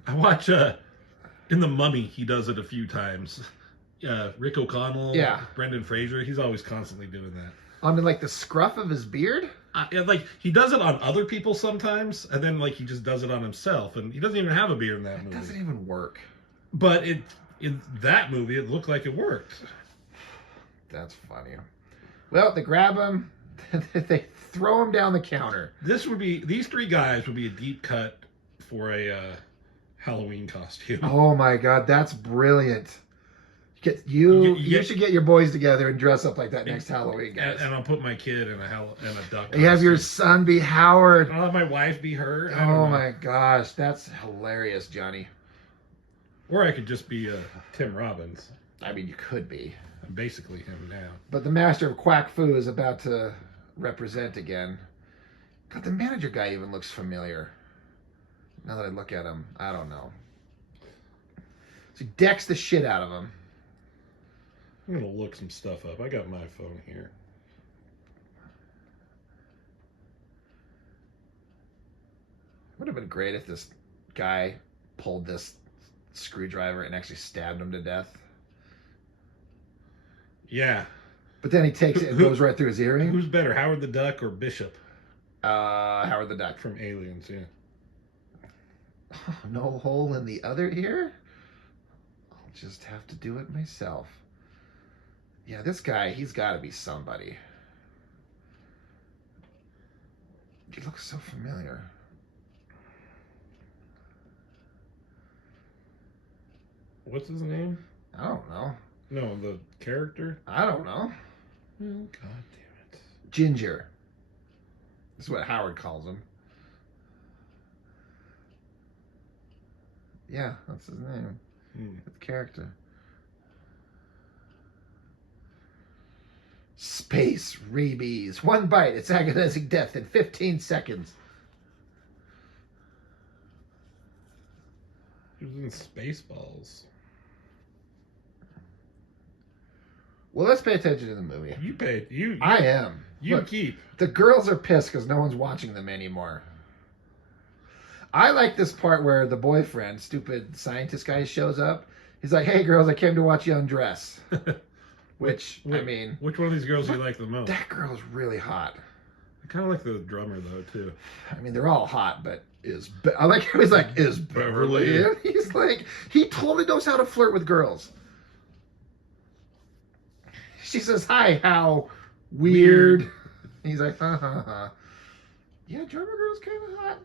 I watch, in The Mummy, he does it a few times. Rick O'Connell, Yeah. Brendan Fraser, he's always constantly doing that. On like the scruff of his beard? Like, he does it on other people sometimes, and then, like, he just does it on himself, and he doesn't even have a beard in that movie. It doesn't even work. But in that movie, it looked like it worked. That's funny. Well, they grab him, they throw him down the counter. These three guys would be a deep cut for a Halloween costume. Oh my God, that's brilliant. You should get your boys together and dress up like that next Halloween, guys. And I'll put my kid in a duck. You have your son be Howard. I'll have my wife be her. Oh my gosh, that's hilarious, Johnny. Or I could just be Tim Robbins. I mean, you could be. I'm basically him now. But the master of quack fu is about to represent again. God, the manager guy even looks familiar. Now that I look at him, I don't know. So he decks the shit out of him. I'm going to look some stuff up. I got my phone here. Would have been great if this guy pulled this screwdriver and actually stabbed him to death. Yeah. But then he takes it and goes right through his earring. Who's better, Howard the Duck or Bishop? Howard the Duck. From Aliens, yeah. Oh, no hole in the other ear? I'll just have to do it myself. Yeah, this guy, he's got to be somebody. He looks so familiar. What's his name? I don't know. No, the character? I don't know. Oh, God damn it. Ginger. This is what Howard calls him. Yeah, that's his name. That's the character. Space rabies. One bite. It's agonizing death in 15 seconds. He was in Spaceballs. Well, let's pay attention to the movie. You paid. I am. Look, keep. The girls are pissed because no one's watching them anymore. I like this part where the boyfriend, stupid scientist guy, shows up. He's like, "Hey, girls, I came to watch you undress." Which, I mean... Which one of these girls do you like the most? That girl's really hot. I kind of like the drummer, though, too. I mean, they're all hot, but I like how he's like, "Is Beverly in?" He's like, he totally knows how to flirt with girls. She says, "Hi, how weird." He's like, "Ha ha ha." Yeah, drummer girl's kind of hot.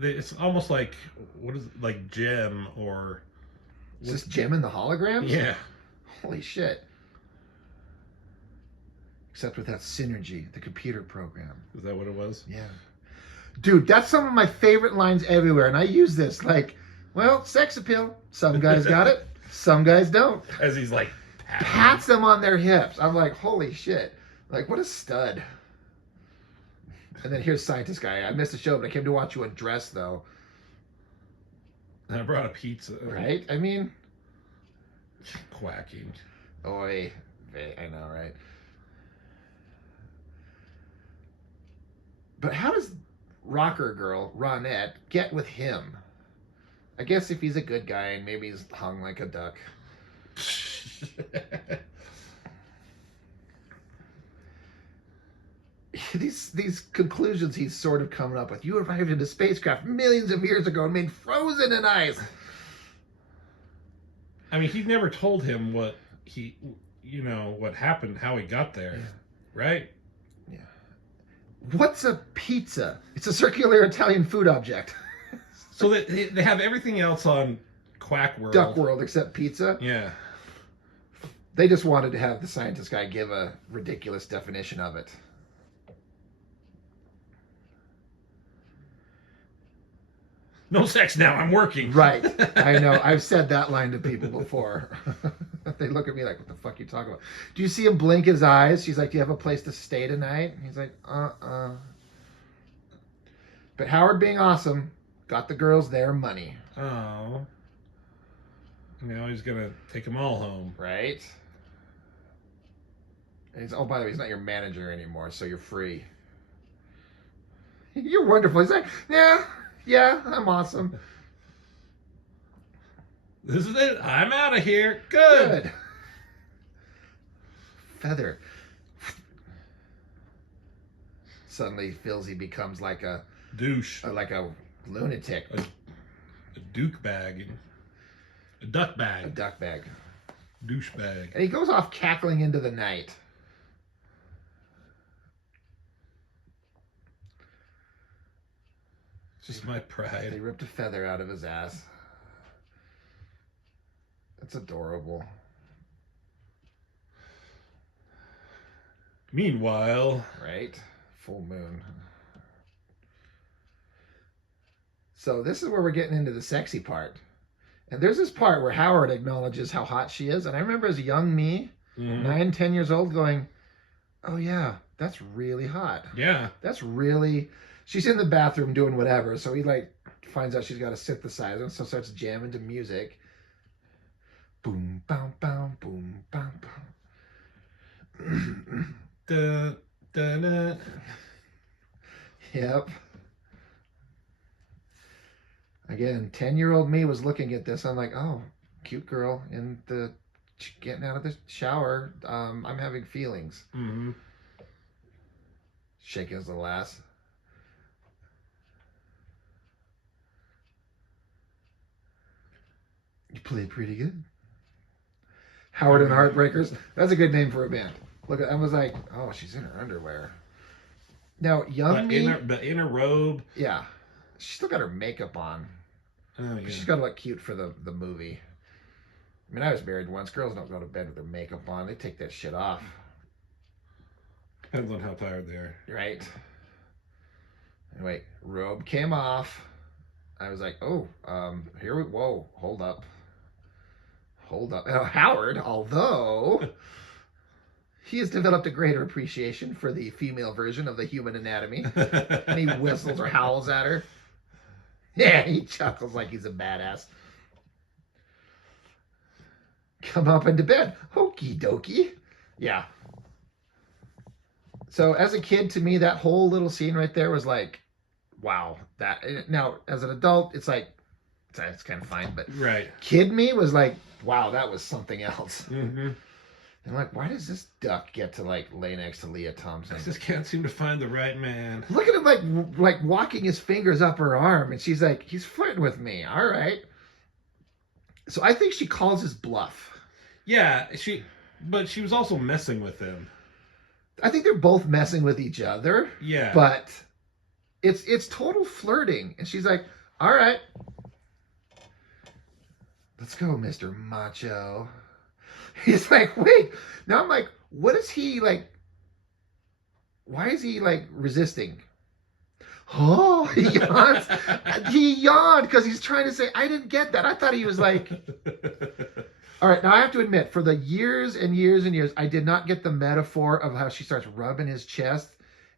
It's almost like, what is it, like Gem or... Is this Gem and the Holograms? Yeah. Holy shit. Except with that Synergy, the computer program. Is that what it was? Yeah. Dude, that's some of my favorite lines everywhere, and I use this, like, well, sex appeal. Some guys got it, some guys don't. As he's like... Pats them on their hips. I'm like, holy shit. Like, what a stud. And then here's scientist guy. I missed the show, but I came to watch you undress, though. And I brought a pizza. Right? I mean... Quacking. Oy. I know, right? But how does rocker girl, Ronette, get with him? I guess if he's a good guy and maybe he's hung like a duck. These conclusions he's sort of coming up with. You arrived in a spacecraft millions of years ago and made frozen in ice. I mean, he never told him what what happened, how he got there, right? Yeah. What's a pizza? It's a circular Italian food object. So they have everything else on Quack World. Duck World except pizza. Yeah. They just wanted to have the scientist guy give a ridiculous definition of it. No sex now. I'm working. Right. I know. I've said that line to people before. They look at me like, what the fuck are you talking about? Do you see him blink his eyes? She's like, do you have a place to stay tonight? He's like, But Howard, being awesome, got the girls their money. Oh. Now he's gonna take them all home. Right? And he's, oh, by the way, he's not your manager anymore, so you're free. You're wonderful. He's like, yeah, I'm awesome. This is it. I'm out of here. Good. Feather. Suddenly feels he becomes like a douche. Like a lunatic. A duke bag. A duck bag. A duck bag. Douche bag. And he goes off cackling into the night. Just my pride. They ripped a feather out of his ass. That's adorable. Meanwhile, right? Full moon. So this is where we're getting into the sexy part. And there's this part where Howard acknowledges how hot she is. And I remember as a young me, 9-10 years old, going, oh yeah, that's really hot. Yeah. That's really... She's in the bathroom doing whatever. So he like finds out she's got a synthesizer and so starts jamming to music. Boom, boom, boom, boom, boom, boom. Da, da, da. Yep. Again, 10-year-old me was looking at this. I'm like, oh, cute girl in the getting out of the shower. I'm having feelings. Mm-hmm. Shaking his little ass. You played pretty good. Howard and Heartbreakers. That's a good name for a band. Look, I was like, oh, she's in her underwear. Now, young me. But in a robe. Yeah. She's still got her makeup on. Oh, yeah. She's got to look cute for the movie. I mean, I was married once. Girls don't go to bed with their makeup on. They take that shit off. Depends on how tired they are. Right. Anyway, robe came off. I was like, oh, whoa, hold up. Now, Howard, although he has developed a greater appreciation for the female version of the human anatomy, and he whistles or howls at her. Yeah, he chuckles like he's a badass. Come up into bed. Hokey dokey. Yeah. So as a kid, to me, that whole little scene right there was like, wow. That now, as an adult, it's like, it's kind of fine, but right. Kid me was like, wow, that was something else. Mm-hmm. And like, why does this duck get to like lay next to Leah Thompson? I just can't seem to find the right man. Look at him like walking his fingers up her arm, and she's like, he's flirting with me. All right. So I think she calls his bluff. Yeah, but she was also messing with him. I think they're both messing with each other. Yeah. But it's total flirting, and she's like, all right. Let's go, Mr. Macho. He's like, wait. Now I'm like, what is he like? Why is he like resisting? Oh, he yawns. He yawned because he's trying to say, I didn't get that. I thought he was like... All right, now I have to admit, for the years and years and years, I did not get the metaphor of how she starts rubbing his chest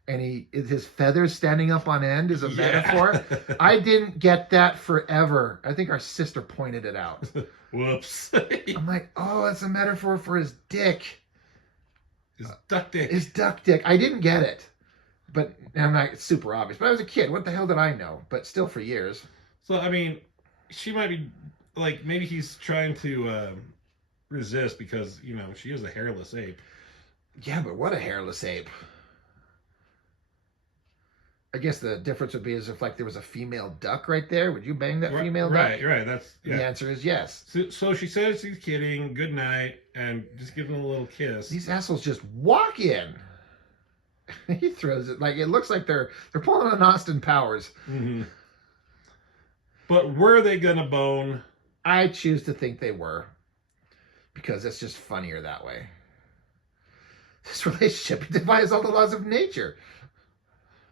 and his feathers standing up on end is a metaphor. I didn't get that forever. I think our sister pointed it out. Whoops. I'm like, oh, it's a metaphor for his dick. His duck dick. His duck dick. I didn't get it. But I'm not, it's super obvious. But I was a kid. What the hell did I know? But still for years. So, I mean, she might be, like, maybe he's trying to resist because, you know, she is a hairless ape. Yeah, but what a hairless ape. I guess the difference would be is if like there was a female duck right there. Would you bang that female duck? Right. That's yeah. The answer is yes. So she says she's kidding. Good night, and just give him a little kiss. These assholes just walk in. He throws it like it looks like they're pulling on Austin Powers. Mm-hmm. But were they gonna bone? I choose to think they were, because it's just funnier that way. This relationship defies all the laws of nature.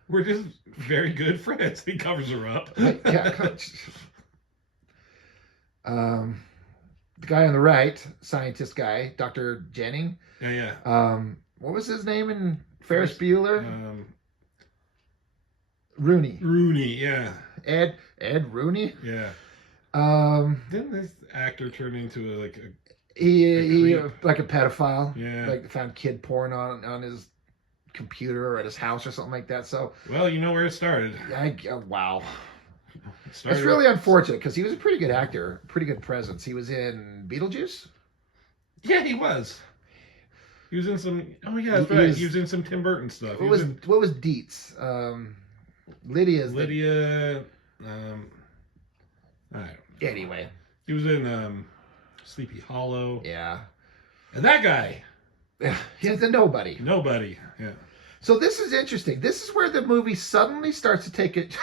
We're just very good friends. He covers her up. Yeah. The guy on the right, scientist guy, Dr. Jennings. Yeah. What was his name in Ferris Bueller? Rooney, yeah. Ed Rooney? Yeah. Didn't this actor turn into a he like a pedophile? Yeah. Like found kid porn on his computer or at his house or something like that. So well, you know where it started. Wow. It's really unfortunate because he was a pretty good actor, pretty good presence. He was in Beetlejuice. Yeah, he was. He was in some. Oh yeah, that's right. He was in some Tim Burton stuff. What was Dietz? Lydia's. Lydia. I don't know. Anyway, he was in Sleepy Hollow. Yeah. And that guy. He's a nobody. Nobody. Yeah. So this is interesting. This is where the movie suddenly starts to take it.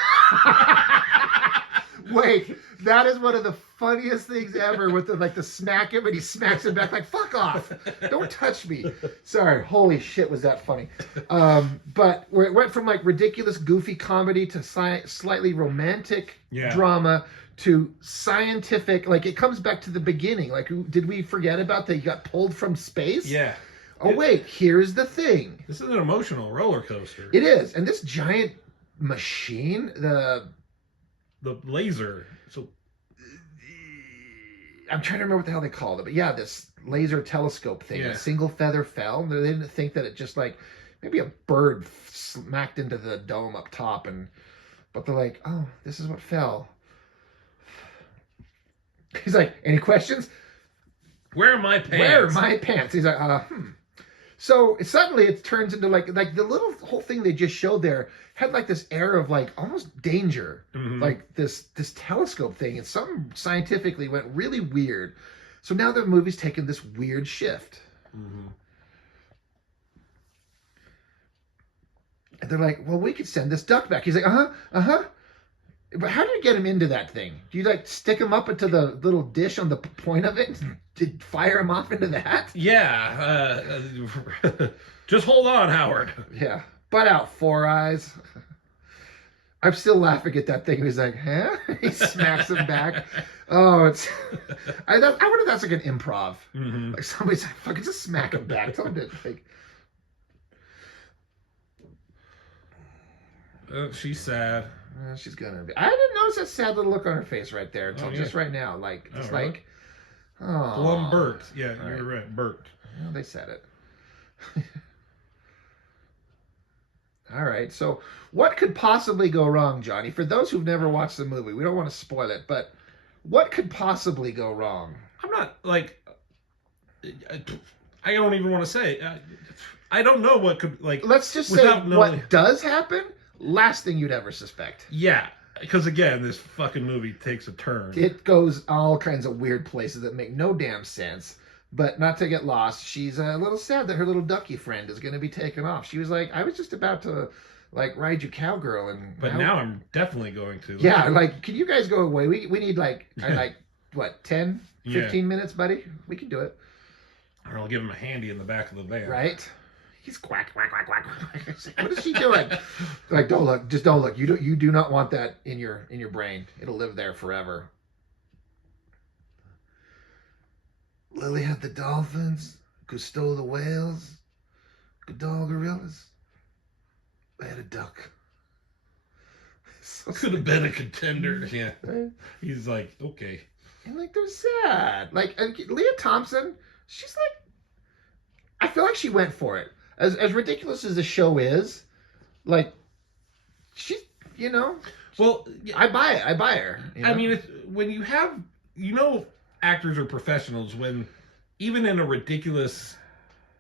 Wait, that is one of the funniest things ever with the smack him and he smacks him back like, fuck off. Don't touch me. Sorry. Holy shit, was that funny. But where it went from like ridiculous, goofy comedy to slightly romantic drama to scientific, like it comes back to the beginning. Like, did we forget about that he got pulled from space? Yeah. Oh, wait, here's the thing. This is an emotional roller coaster. It is. And this giant machine, the laser. So I'm trying to remember what the hell they called it. But yeah, this laser telescope thing. A single feather fell. They didn't think that it just like, maybe a bird smacked into the dome up top. But they're like, oh, this is what fell. He's like, any questions? Where are my pants? Where are my pants? He's like, So suddenly it turns into like the little whole thing they just showed there had like this air of like almost danger, like this telescope thing, and something scientifically went really weird. So now the movie's taken this weird shift, and they're like, well, we could send this duck back. He's like, But how do you get him into that thing? Do you like stick him up into the little dish on the point of it? Did fire him off into that? Yeah. Just hold on, Howard. Yeah. Butt out, Four Eyes. I'm still laughing at that thing. He's like, huh? He smacks him back. Oh, it's. I wonder if that's like an improv. Like somebody's like, fucking just smack him back. Tell him to like. She's sad. She's gonna be. I didn't notice that sad little look on her face right there until just right now. Like, just really? like. Oh. Plum Burt. Yeah, you're right. Burt. Well, they said it. All right. So, what could possibly go wrong, Johnny? For those who've never watched the movie, we don't want to spoil it, but what could possibly go wrong? I'm not like. I don't even want to say. I don't know what could like. Let's just say what does happen. Last thing you'd ever suspect. Yeah, because again, this fucking movie takes a turn. It goes all kinds of weird places that make no damn sense. But not to get lost, she's a little sad that her little ducky friend is going to be taken off. She was like, I was just about to like ride you cowgirl, but now I'm definitely going to. Yeah, like, can you guys go away? We need like what 10, 15 minutes, buddy? We can do it. Or I'll give him a handy in the back of the van. Right. He's quack, quack, quack, quack. What is she doing? Like, don't look. Just don't look. You do not want that in your brain. It'll live there forever. Lily had the dolphins. Cousteau the whales. Goodall gorillas. I had a duck. So could have been a contender. Yeah. He's like, okay. And like, they're sad. Like, Leah Thompson, she's like, I feel like she went for it. As ridiculous as the show is, like, she's, well, I buy it. I buy her. I mean, when you have, actors are professionals when, even in a ridiculous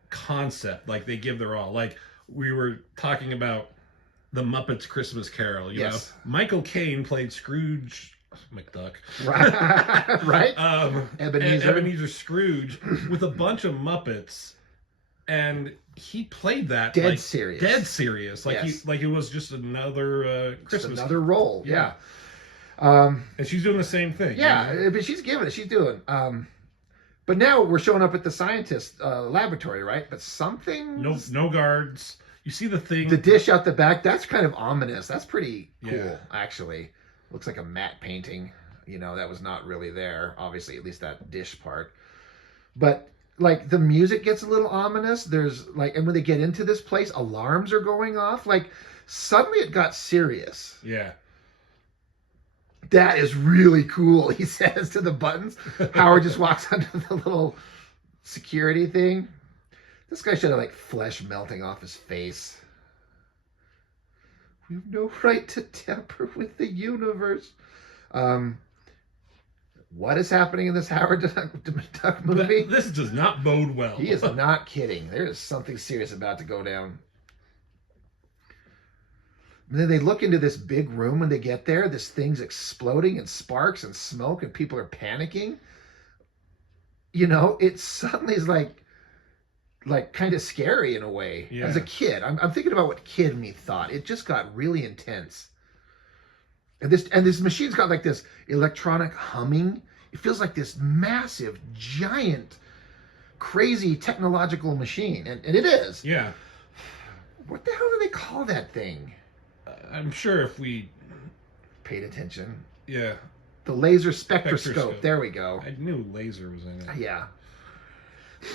concept, like, they give their all. Like, we were talking about the Muppets Christmas Carol, you know? Michael Caine played Scrooge McDuck. Right? Ebenezer Scrooge with a bunch of Muppets. And he played that dead serious, like it was just another Christmas, just another role. Yeah. And she's doing the same thing. Yeah, but she's giving it. She's doing. But now we're showing up at the scientist laboratory, right? But something. No guards. You see the thing. The dish out the back, that's kind of ominous. That's pretty cool, Yeah. actually. Looks like a matte painting. That was not really there, obviously, at least that dish part. But, like, the music gets a little ominous. There's, like, and when they get into this place, alarms are going off. Like, suddenly it got serious. Yeah. That is really cool, he says to the buttons. Howard just walks onto the little security thing. This guy should have, like, flesh melting off his face. We have no right to tamper with the universe. What is happening in this Howard Duck movie? This does not bode well. He is not kidding. There is something serious about to go down. And then they look into this big room when they get there. This thing's exploding and sparks and smoke and people are panicking. It suddenly is like kind of scary in a way. Yeah. As a kid. I'm thinking about what kid me thought. It just got really intense. And this machine's got like this electronic humming. It feels like this massive, giant, crazy technological machine. And it is. Yeah. What the hell do they call that thing? I'm sure if we paid attention. Yeah. The laser spectroscope. There we go. I knew laser was in it. Yeah.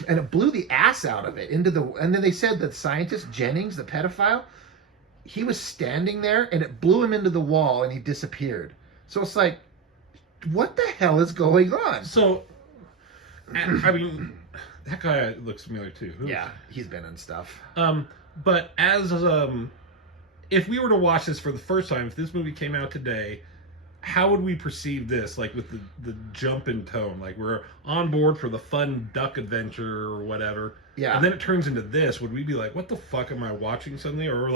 And it blew the ass out of it and then they said that scientist Jennings, the pedophile, he was standing there and it blew him into the wall and he disappeared. So it's like, what the hell is going on? So, I mean, that guy looks familiar too. Yeah, he's been in stuff. But as if we were to watch this for the first time, if this movie came out today, how would we perceive this? Like with the jump in tone, like we're on board for the fun duck adventure or whatever. Yeah. And then it turns into this. Would we be like, what the fuck am I watching suddenly? Or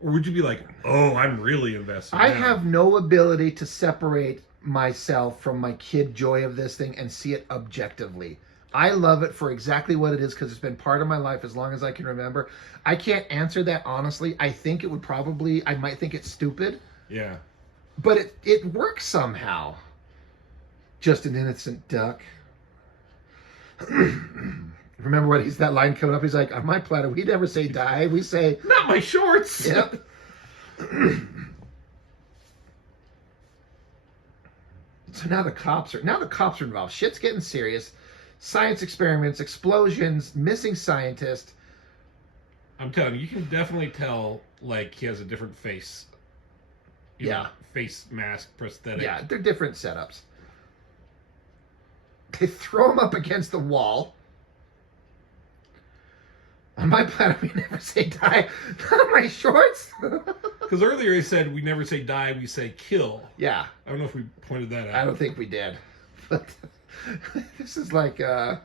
would you be like, oh, I'm really invested? I have no ability to separate myself from my kid joy of this thing and see it objectively. I love it for exactly what it is because it's been part of my life as long as I can remember. I can't answer that honestly. I think it would I might think it's stupid. Yeah. But it works somehow. Just an innocent duck. Remember what that line coming up? He's like, on my planet, we never say die. We say, not my shorts. Yep. So now the cops are involved. Shit's getting serious. Science experiments, explosions, missing scientist. I'm telling you, you can definitely tell like he has a different face. Face mask, prosthetic. Yeah, they're different setups. They throw him up against the wall. On my planet, we never say die. Not on my shorts. Because earlier he said we never say die, we say kill. Yeah. I don't know if we pointed that out. I don't think we did. But this is like, yeah,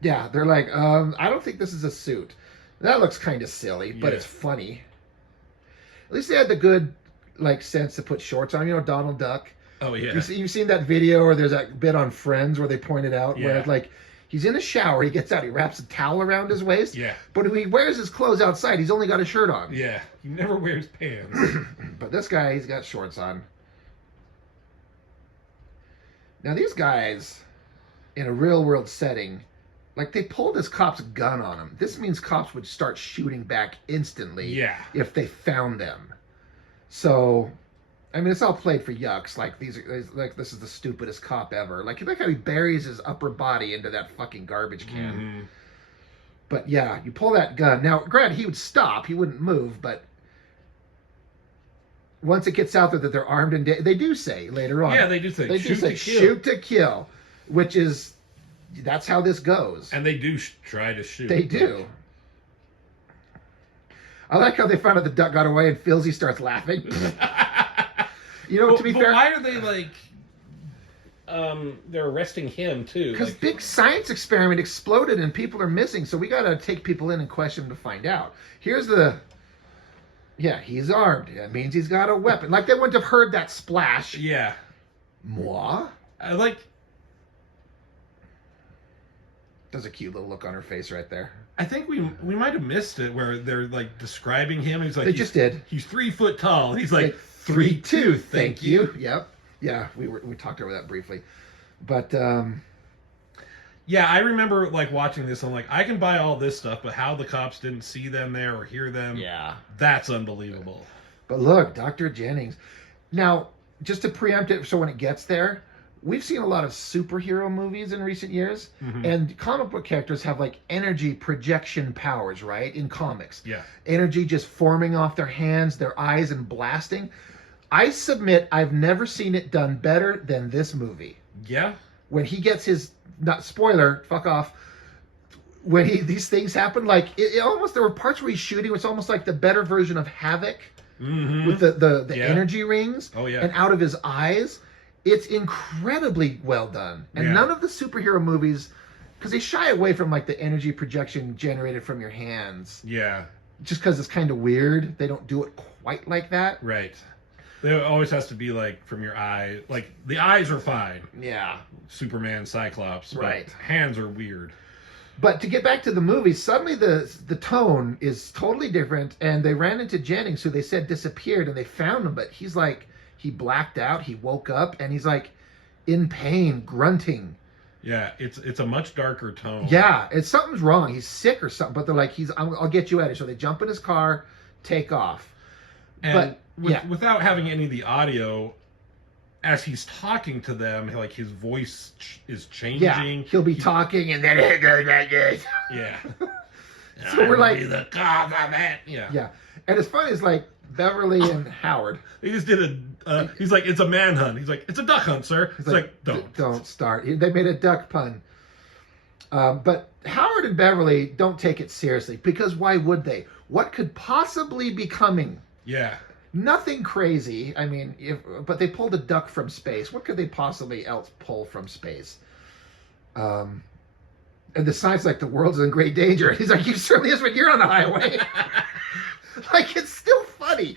they're like, I don't think this is a suit. That looks kind of silly, but it's funny. At least they had the good, like, sense to put shorts on. Donald Duck. Oh, yeah. You've seen that video, or there's that bit on Friends where they pointed out where, like, he's in a shower, he gets out, he wraps a towel around his waist. Yeah. But when he wears his clothes outside, he's only got a shirt on. Yeah. He never wears pants. But this guy, he's got shorts on. Now, these guys, in a real-world setting, like, they pulled this cop's gun on him. This means cops would start shooting back instantly if they found them. So, I mean, it's all played for yucks. Like, this is the stupidest cop ever. Like how he buries his upper body into that fucking garbage can. Mm-hmm. But, yeah, you pull that gun. Now, granted, he would stop. He wouldn't move, but once it gets out there that they're armed and they do say later on. Yeah, they do say, shoot to kill, which is... That's how this goes. And they do try to shoot. They do. I like how they found out the duck got away and Filzy starts laughing. To be fair... why are they, like... they're arresting him, too. Because big science experiment exploded and people are missing, so we gotta take people in and question them to find out. Here's the... Yeah, he's armed. That means he's got a weapon. Like, they wouldn't have heard that splash. Yeah. Moi? I like... There's a cute little look on her face right there. I think we might have missed it where they're like describing him. He's like, they just did. He's 3 foot tall. He's like 3'2". Thank you. Yep. Yeah, we talked over that briefly, but Yeah, I remember like watching this. I'm like, I can buy all this stuff, but how the cops didn't see them there or hear them, Yeah. that's unbelievable. But look, Dr. Jennings. Now, just to preempt it, so when it gets there, we've seen a lot of superhero movies in recent years, and comic book characters have like energy projection powers, right? In comics. Yeah. Energy just forming off their hands, their eyes, and blasting. I submit I've never seen it done better than this movie. Yeah. When he gets his, not spoiler, fuck off. When these things happen, like it almost, there were parts where he's shooting. It's almost like the better version of Havoc with the Yeah. energy rings. Oh, yeah. And out of his eyes. It's incredibly well done. And Yeah. none of the superhero movies, because they shy away from like the energy projection generated from your hands. Yeah. Just because it's kind of weird. They don't do it quite like that. Right. There always has to be like from your eye. Like the eyes are fine. Yeah. Superman, Cyclops. But Right. hands are weird. But to get back to the movie, suddenly the tone is totally different. And they ran into Jennings, who they said disappeared, and they found him. But he's like, he blacked out. He woke up, and he's like in pain, grunting. Yeah, it's a much darker tone. Yeah, it's something's wrong. He's sick or something. But they're like, I'll get you out of here. So they jump in his car, take off. And But without having any of the audio, as he's talking to them, like his voice is changing. yeah, he'll be talking, and then it goes like this. Yeah. So we're like, the cop of it. Yeah. yeah, and it's funny. It's like Beverly and Howard. He just did he's like, it's a manhunt. He's like, it's a duck hunt, sir. It's like, don't start. They made a duck pun. But Howard and Beverly don't take it seriously, because why would they? What could possibly be coming? Yeah. Nothing crazy. I mean, but they pulled a duck from space. What could they possibly else pull from space? And the sign's like, the world's in great danger. He's like, you certainly is when you're on the highway. Like, it's still funny.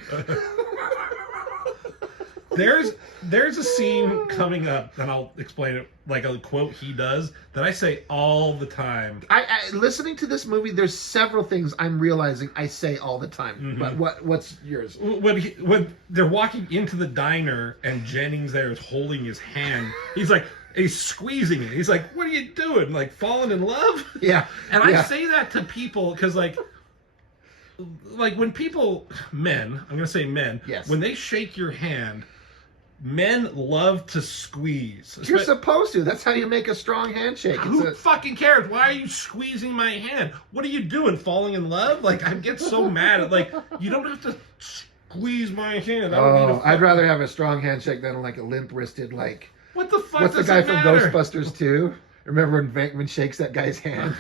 There's a scene coming up, and I'll explain it, like a quote he does that I say all the time. I listening to this movie, there's several things I'm realizing I say all the time. But what's yours? When they're walking into the diner and Jennings there is holding his hand, he's squeezing it. He's like, "What are you doing? Like falling in love?" Yeah. And I say that to people because like when men, I'm gonna say men, yes, when they shake your hand, men love to squeeze. You're supposed to. That's how you make a strong handshake. Who fucking cares? Why are you squeezing my hand? What are you doing? Falling in love? Like, I get so mad at, like, you don't have to squeeze my hand. I'd rather have a strong handshake than like a limp-wristed, like... What the fuck What's the guy from matter? Ghostbusters 2? Remember when Venkman shakes that guy's hand?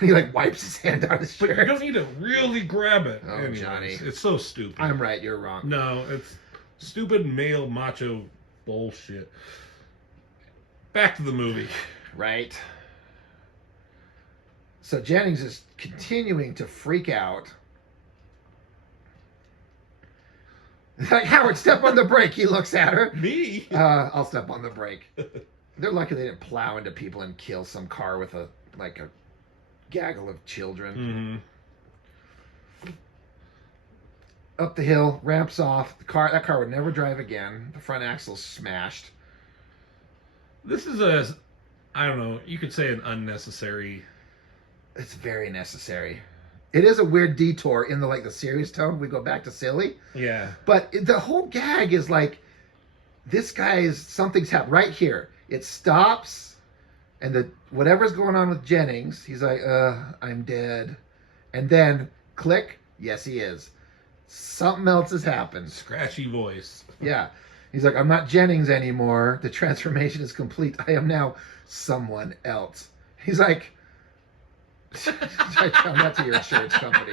And he, like, wipes his hand out of his But shirt? you don't need to really grab it. Oh, Anyways, Johnny. it's so stupid. I'm right, you're wrong. No, it's stupid male macho bullshit. Back to the movie. Right. So Jennings is continuing to freak out. Like, Howard, step on the brake. He looks at her. Me? I'll step on the brake. They're lucky they didn't plow into people and kill some car with a gaggle of children. Up the hill, ramps off. That car would never drive again. The front axle's smashed. This is I don't know, you could say an unnecessary... It's very necessary. It is a weird detour in the serious tone. We go back to silly. Yeah. But the whole gag is like, this guy something's happened right here. It stops, and whatever's going on with Jennings, he's like, I'm dead. And then, click, yes, he is. Something else has happened. Scratchy voice. Yeah. He's like, I'm not Jennings anymore. The transformation is complete. I am now someone else. He's like, I tell that to your insurance company.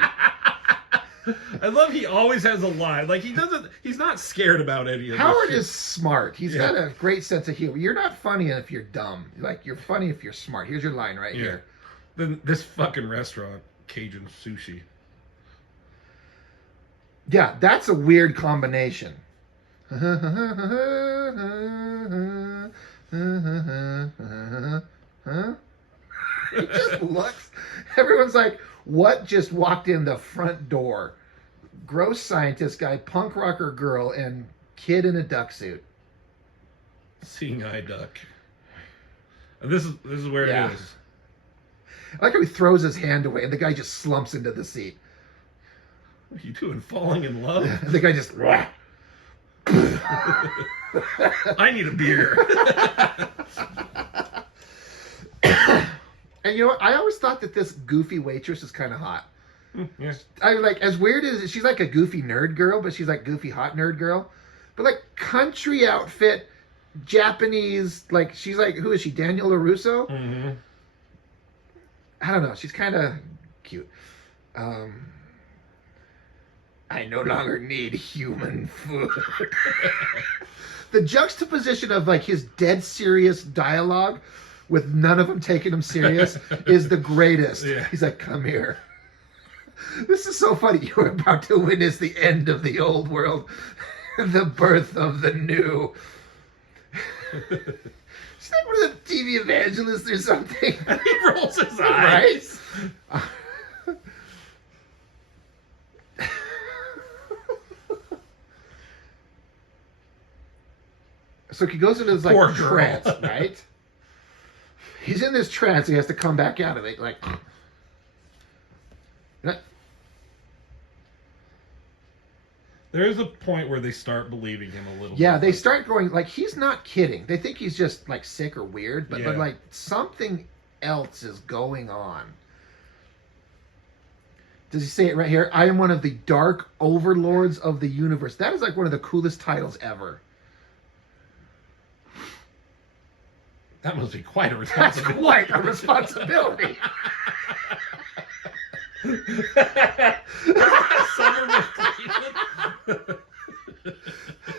I love he always has a line. Like, he's not scared about any of this Howard shit. is smart. He's got a great sense of humor. You're not funny if you're dumb. Like, you're funny if you're smart. Here's your line right here. Then this fucking restaurant, Cajun Sushi. Yeah, that's a weird combination. He just looks. Everyone's like, what just walked in the front door? Gross scientist guy, punk rocker girl, and kid in a duck suit. Seeing eye duck. And this is where it is. I like how he throws his hand away and the guy just slumps into the seat. What are you doing? Falling in love? And the guy just. I need a beer. And you know what? I always thought that this goofy waitress is kind of hot. Yeah. I like, as weird as she's like a goofy nerd girl, but she's like goofy hot nerd girl. But like country outfit, Japanese, like she's like, who is she? Daniel LaRusso? Mm-hmm. I don't know. She's kind of cute. I no longer need human food. The juxtaposition of like his dead serious dialogue with none of them taking him serious is the greatest. Yeah. He's like, come here. This is so funny. You're about to witness the end of the old world, the birth of the new. She's like one of the TV evangelists or something. He rolls his eyes. Right? So he goes into this like Poor girl. trance, right? He's in this trance. He has to come back out of it. Like, there is a point where they start believing him a little. yeah, bit. they start going like he's not kidding. They think he's just like sick or weird, but Yeah. like something else is going on. Does he say it right here? I am one of the dark overlords of the universe. That is like one of the coolest titles ever. That must be quite a That's responsibility. quite a responsibility. Summer with Cleveland.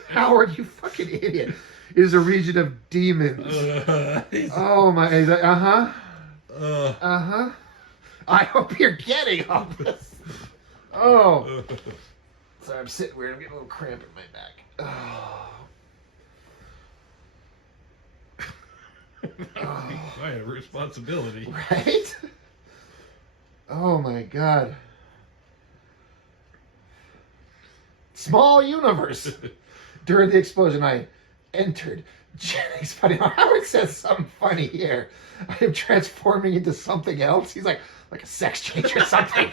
Howard, you fucking idiot. It is a region of demons. Oh my, he's like, uh-huh. I hope you're getting all this. Oh. Sorry, I'm sitting weird. I'm getting a little cramp in my back. Oh. Quite a responsibility. Right? Oh my god. Small universe. During the explosion, I entered. It's funny how Howard says something funny here. I am transforming into something else. He's like a sex change or something.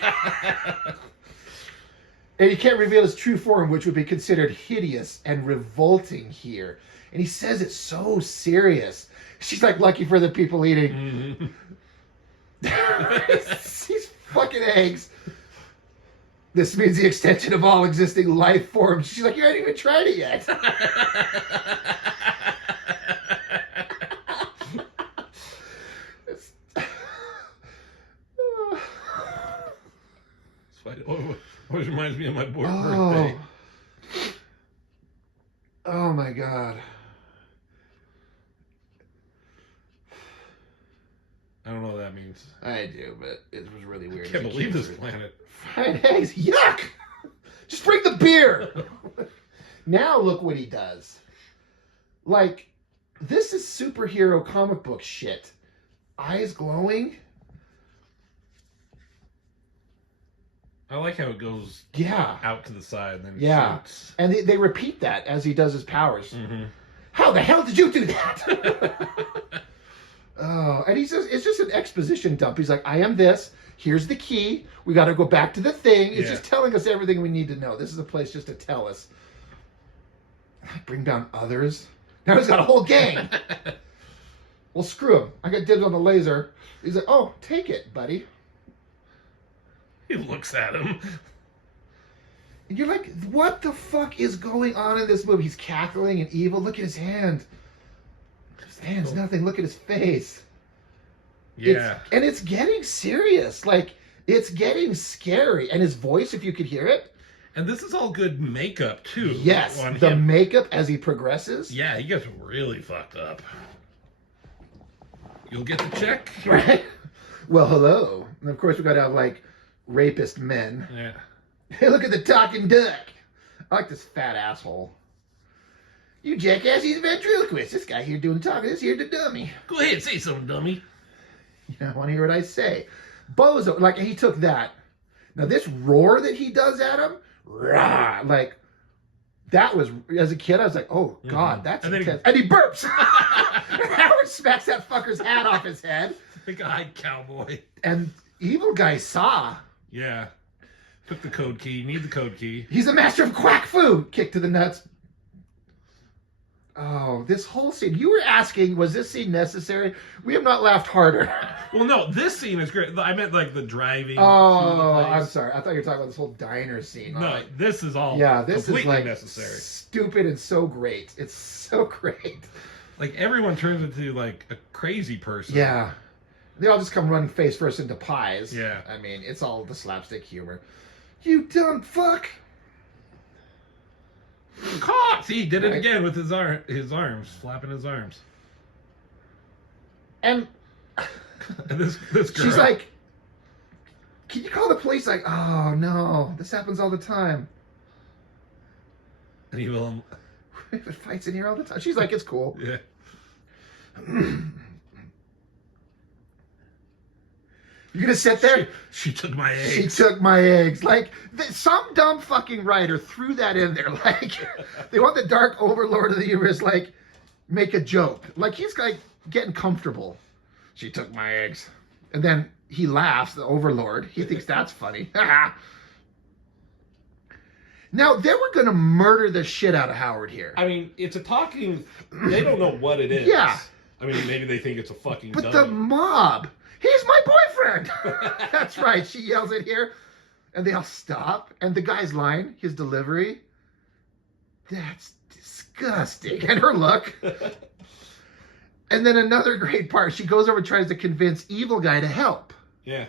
And he can't reveal his true form, which would be considered hideous and revolting here. And he says it so serious. She's like, lucky for the people eating. These fucking eggs. This means the extension of all existing life forms. She's like, you haven't even tried it yet. Always reminds me of my birthday. Oh my god. I don't know what that means. I do, but it was really weird. I can't believe this planet. Fried eggs, yuck! Just bring the beer! Now look what he does. Like, this is superhero comic book shit. Eyes glowing. I like how it goes out to the side and then shoots. And they repeat that as he does his powers. Mm-hmm. How the hell did you do that? Oh, and he says it's just an exposition dump. He's like, I am this. Here's the key. We got to go back to the thing. It's just telling us everything we need to know. This is a place just to tell us. Bring down others. Now he's got a whole gang. Well, screw him. I got dibs on the laser. He's like, oh, take it, buddy. He looks at him. And you're like, what the fuck is going on in this movie? He's cackling and evil. Look at his hand. His hand's nothing. Look at his face. Yeah. It's getting serious. Like, it's getting scary. And his voice, if you could hear it. And this is all good makeup, too. Yes. On The him. makeup as he progresses. Yeah, he gets really fucked up. You'll get the check. Right? Well, hello. And of course, we got to have, like, rapist men. Yeah. Hey, look at the talking duck. I like this fat asshole. You jackass, he's a ventriloquist. This guy here doing talking. This here the dummy. Go ahead, say something, dummy. You know, I want to hear what I say. Bozo, like, he took that. Now, this roar that he does at him, rah, like, that was, as a kid, I was like, oh, God, that's intense. And he burps. Howard smacks that fucker's hat off his head. Pink-eyed cowboy. And evil guy saw. Yeah. Took the code key. Need the code key. He's a master of quack fu. Kick to the nuts. Oh, this whole scene. You were asking, was this scene necessary? We have not laughed harder. Well, no, this scene is great. I meant like the driving. Oh, through the place. I'm sorry. I thought you were talking about this whole diner scene. No, Like, this is all this completely is like necessary. stupid and so great. It's so great. Like everyone turns into like a crazy person. Yeah. They all just come running face first into pies. Yeah. I mean, it's all the slapstick humor. You dumb fuck. Caught! See, he did it Right. again with his arms, flapping his arms. And And this girl. she's like, can you call the police? Like, oh no, this happens all the time. And he will. It fights in here all the time. She's like, it's cool. Yeah. You're gonna sit there? She took my eggs. She took my eggs. Like, some dumb fucking writer threw that in there. Like, they want the Dark Overlord of the Universe, like, make a joke. Like, he's, like, getting comfortable. She took my eggs. And then he laughs, the Overlord. He thinks that's funny. Now, they were going to murder the shit out of Howard here. I mean, it's a talking. They don't know what it is. Yeah. I mean, maybe they think it's a fucking. But dummy. the mob, he's my boyfriend. That's right. She yells it here. And they all stop. And the guy's line, his delivery, that's disgusting. And her look. And then another great part, she goes over and tries to convince evil guy to help. Yeah.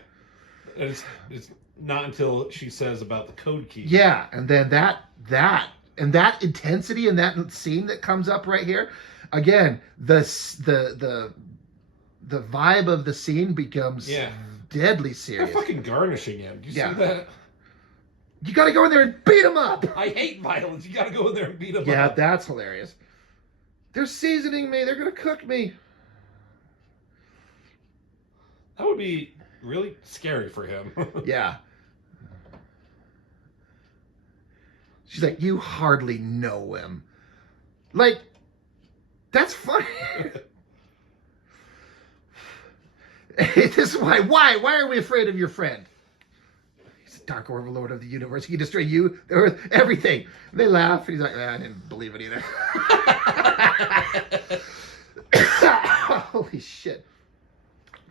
And it's not until she says about the code key. Yeah, and then that intensity in that scene that comes up right here, again, the vibe of the scene becomes deadly They're serious. fucking garnishing him. Do you Yeah. see that? You gotta go in there and beat him up. I hate violence. You gotta go in there and beat him Yeah, up. that's hilarious. They're seasoning me. They're gonna cook me. That would be really scary for him. Yeah. She's like, you hardly know him. Like, that's funny. This is why. Why are we afraid of your friend? He's the Dark Overlord of the Universe. He can destroy you, the Earth, everything. And they laugh. And he's like, I didn't believe it either. Holy shit.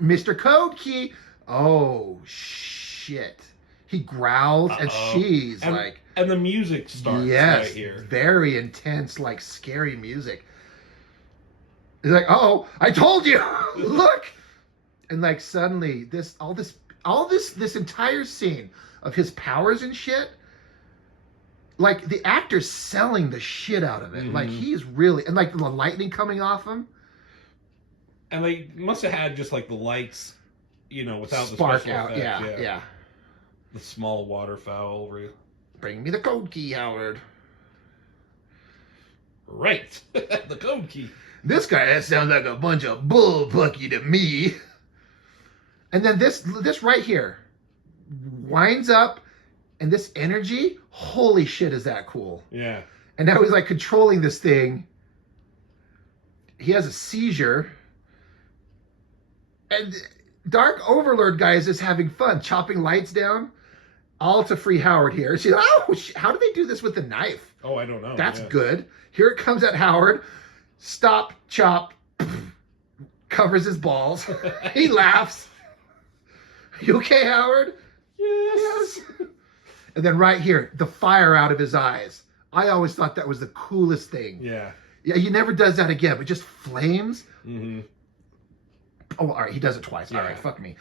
Mr. Code Key. Oh, shit. He growls, and she's like... And the music starts right here. Very intense, like, scary music. He's like, oh, I told you! Look! And, like, suddenly, this entire scene of his powers and shit, like, the actor's selling the shit out of it. Mm-hmm. Like, he's really... And, like, the lightning coming off him. And they must have had just, like, the lights, you know, without Spark the special out, effects. yeah. The small waterfowl over you. Bring me the code key, Howard. Right. The code key. This guy, that sounds like a bunch of bullpucky to me. And then this right here winds up, and this energy, holy shit, is that cool. Yeah. And now he's like controlling this thing. He has a seizure. And Dark Overlord guy is just having fun, chopping lights down. All to free Howard here. She's like, oh, how do they do this with a knife? Oh, I don't know. That's good. Here it comes at Howard. Stop, chop, covers his balls. He laughs. You okay, Howard? Yes. And then right here, the fire out of his eyes. I always thought that was the coolest thing. Yeah. Yeah, he never does that again, but just flames. Mm-hmm. Oh, all right, he does it twice. Yeah. All right, fuck me.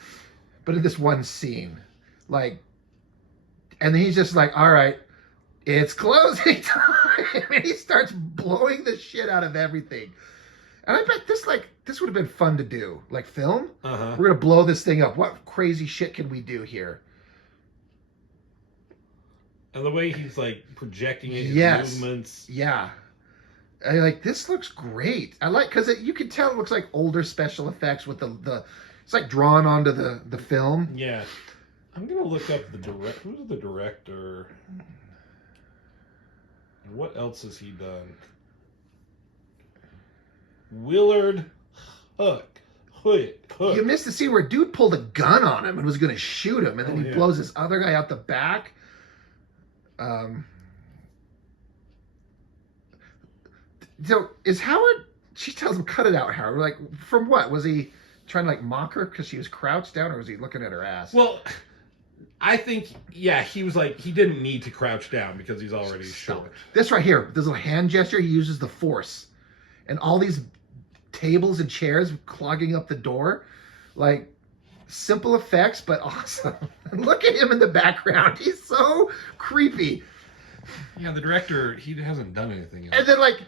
But in this one scene, like, and then he's just like, all right, it's closing time. And he starts blowing the shit out of everything. And I bet this would have been fun to do. Like, film? Uh-huh. We're going to blow this thing up. What crazy shit can we do here? And the way he's, like, projecting it, Yes. movements. Yeah. I like, this looks great. I like, because you can tell it looks like older special effects with the it's like drawn onto the film. Yeah. I'm going to look up who's the director? And what else has he done? Willard Hook. cook. You missed the scene where dude pulled a gun on him and was going to shoot him, and then he blows this other guy out the back. So is Howard? She tells him, "Cut it out, Howard." Like, from what? Was he trying to like mock her because she was crouched down, or was he looking at her ass? Well, I think he was like he didn't need to crouch down because he's already short. This right here, this little hand gesture, he uses the force, and all these tables and chairs clogging up the door, like simple effects but awesome. And look at him in the background; he's so creepy. Yeah, the director, he hasn't done anything else. And then like,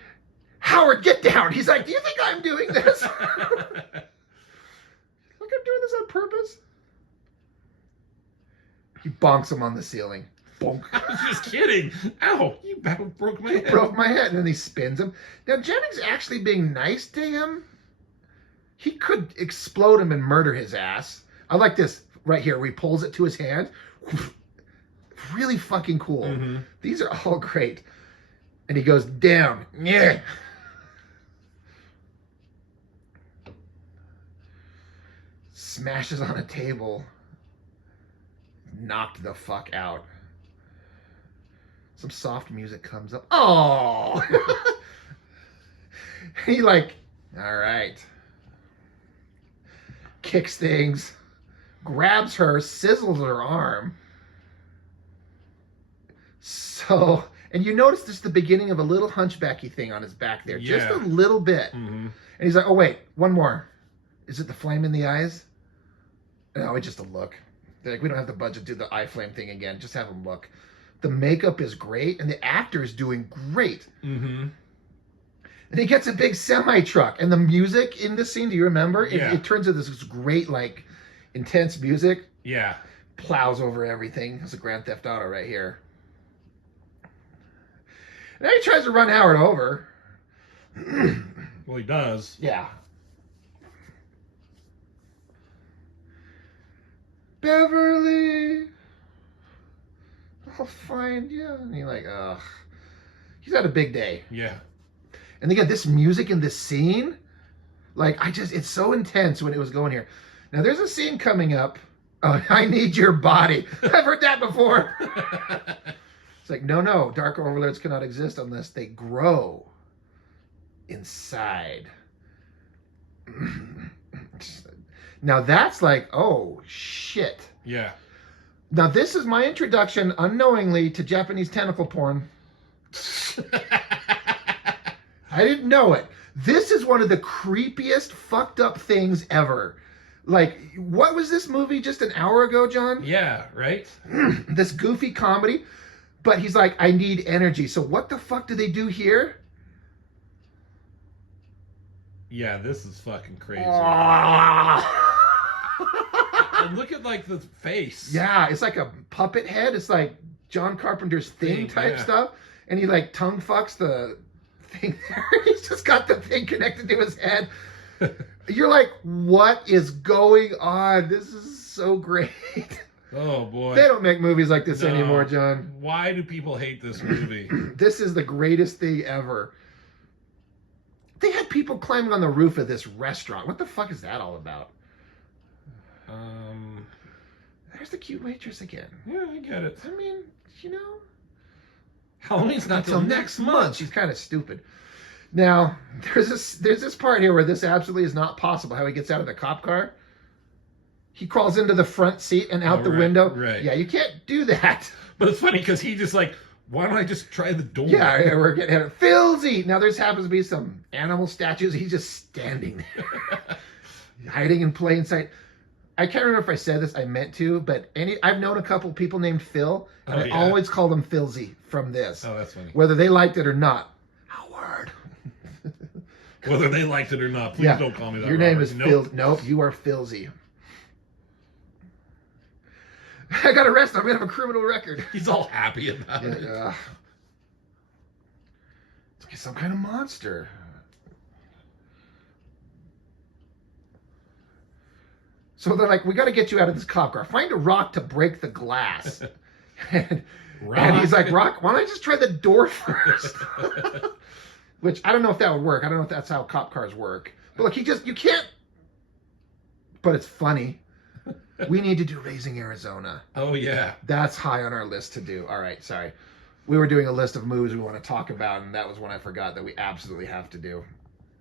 Howard, get down. He's like, do you think I'm doing this? Like I'm doing this on purpose. He bonks him on the ceiling. Bonk. I was just kidding. Ow, you about broke my head. Broke my head. And then he spins him. Now, Jennings actually being nice to him, he could explode him and murder his ass. I like this right here where he pulls it to his hand. Really fucking cool. Mm-hmm. These are all great. And he goes, down. Yeah. Smashes on a table. Knocked the fuck out. Some soft music comes up. Oh! He like, all right. Kicks things. Grabs her. Sizzles her arm. So, and you notice this is the beginning of a little hunchbacky thing on his back there. Yeah. Just a little bit. Mm-hmm. And he's like, oh wait, one more. Is it the flame in the eyes? No, it's just a look. They're like, we don't have the budget to do the eye flame thing again. Just have him look. The makeup is great, and the actor is doing great. Mm-hmm. And he gets a big semi-truck, and the music in this scene, do you remember? Yeah. It turns into this great, like, intense music. Yeah. Plows over everything. It's a Grand Theft Auto right here. And then he tries to run Howard over. Well, he does. Yeah. Beverly, I'll find you. And you're like, ugh. He's had a big day. Yeah. And again, this music in this scene, like, it's so intense when it was going here. Now, there's a scene coming up. Oh, I need your body. I've heard that before. It's like, no, dark overlords cannot exist unless they grow inside. Now that's like, oh, shit. Yeah. Now this is my introduction, unknowingly, to Japanese tentacle porn. I didn't know it. This is one of the creepiest, fucked up things ever. Like, what was this movie just an hour ago, John? Yeah, right? This goofy comedy. But he's like, I need energy. So what the fuck do they do here? Yeah, this is fucking crazy. And look at like the face. Yeah, it's like a puppet head. It's like John Carpenter's Thing type stuff. And he like tongue fucks the thing there. He's just got the thing connected to his head. You're like, what is going on? This is so great. Oh boy. They don't make movies like this anymore, John. Why do people hate this movie? This is the greatest thing ever. They had people climbing on the roof of this restaurant. What the fuck is that all about? There's the cute waitress again. Yeah, I get it. I mean, you know, Halloween's not till next month. She's kind of stupid. Now, there's this part here where this absolutely is not possible. How he gets out of the cop car. He crawls into the front seat and out the window. Right. Yeah, you can't do that. But it's funny because he just like, why don't I just try the door? Yeah, we're getting at it. Filzy! Now, there's happens to be some animal statues. He's just standing there. Hiding in plain sight. I can't remember if I said this. I meant to, but I've known a couple people named Phil, and I always call them Filzy from this. Oh, that's funny. Whether they liked it or not. Howard. Whether they liked it or not, please don't call me that. Your name is Phil. Nope, you are Filzy. I got arrested. I'm going to have a criminal record. He's all happy about it. It's like some kind of monster. So they're like, we got to get you out of this cop car. Find a rock to break the glass. and he's like, rock? Why don't I just try the door first? Which I don't know if that would work. I don't know if that's how cop cars work. But look, you can't but it's funny. We need to do Raising Arizona. Oh yeah. That's high on our list to do. All right, sorry. We were doing a list of movies we want to talk about, and that was one I forgot that we absolutely have to do.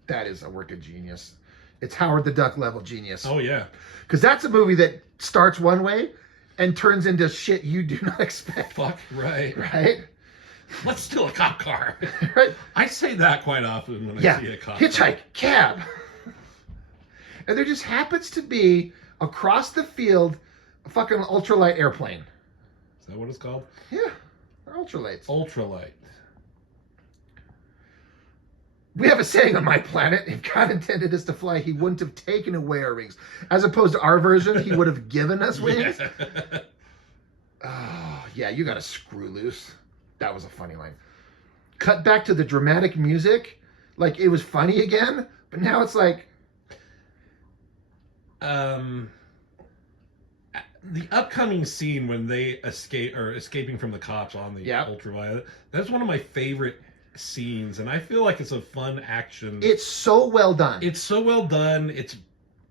That is a work of genius. It's Howard the Duck level genius. Oh yeah. Because that's a movie that starts one way and turns into shit you do not expect. Fuck right. Right? Let's steal a cop car. Right? I say that quite often when I see a cop hitchhike, car. cab. And there just happens to be, across the field, a fucking ultralight airplane. Is that what it's called? Yeah, they're ultralights. Ultralight. We have a saying on my planet, if God intended us to fly, he wouldn't have taken away our wings. As opposed to our version, he would have given us wings. Yeah. Oh, yeah, you got to screw loose. That was a funny line. Cut back to the dramatic music. Like, it was funny again, but now it's like... The upcoming scene when they escaping from the cops on the ultraviolet, that's one of my favorite scenes, and I feel like it's a fun action. It's so well done. It's so well done. It's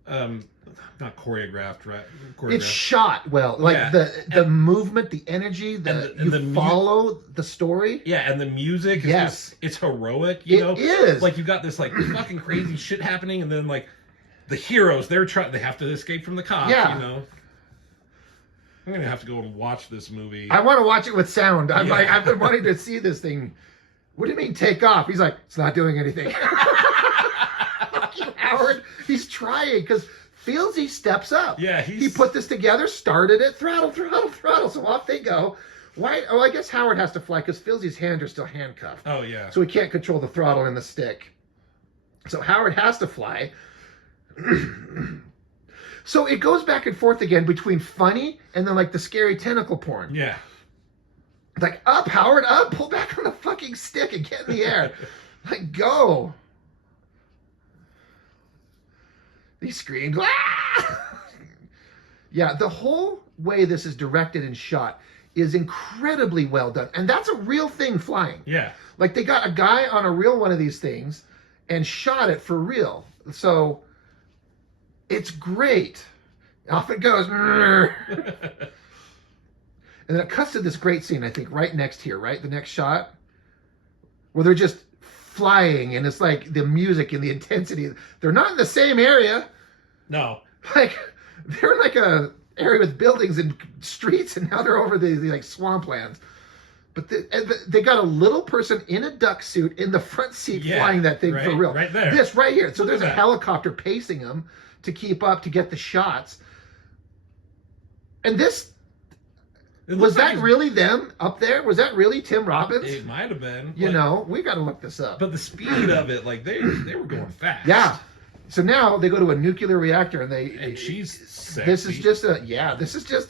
not choreographed, right? It's shot well. Like the movement, the energy, you follow the story. Yeah, and the music is just, it's heroic, you know? It is. Like, you've got this like fucking crazy shit happening, and then like the heroes, they have to escape from the cops, you know. I'm gonna have to go and watch this movie. I want to watch it with sound. I'm like, I've been wanting to see this thing. What do you mean take off? He's like, it's not doing anything. Fuck you, Howard. He's trying because Fieldsy steps up. Yeah, he put this together, started it, throttle. So off they go. Why? Oh, I guess Howard has to fly because Fieldy's hands are still handcuffed. Oh yeah. So he can't control the throttle and the stick. So Howard has to fly. So it goes back and forth again between funny and then like the scary tentacle porn. Yeah. Like, up, Howard, up, pull back on the fucking stick and get in the air. Like, go. He screams, ah! Yeah, the whole way this is directed and shot is incredibly well done. And that's a real thing flying. Yeah. Like, they got a guy on a real one of these things and shot it for real. So, it's great. Off it goes. And then it cuts to this great scene, I think, right next here, right? The next shot. Where they're just flying, and it's like the music and the intensity. They're not in the same area. No. Like, they're in like a area with buildings and streets, and now they're over the like swamplands. But they got a little person in a duck suit in the front seat flying that thing for real. Right there. This right here. So there's a helicopter pacing them to keep up, to get the shots. And this... Was that really them up there? Was that really Tim Robbins? It might have been. You know, we got to look this up. But the speed of it, like they were going fast. Yeah. So now they go to a nuclear reactor and she's sexy. This is just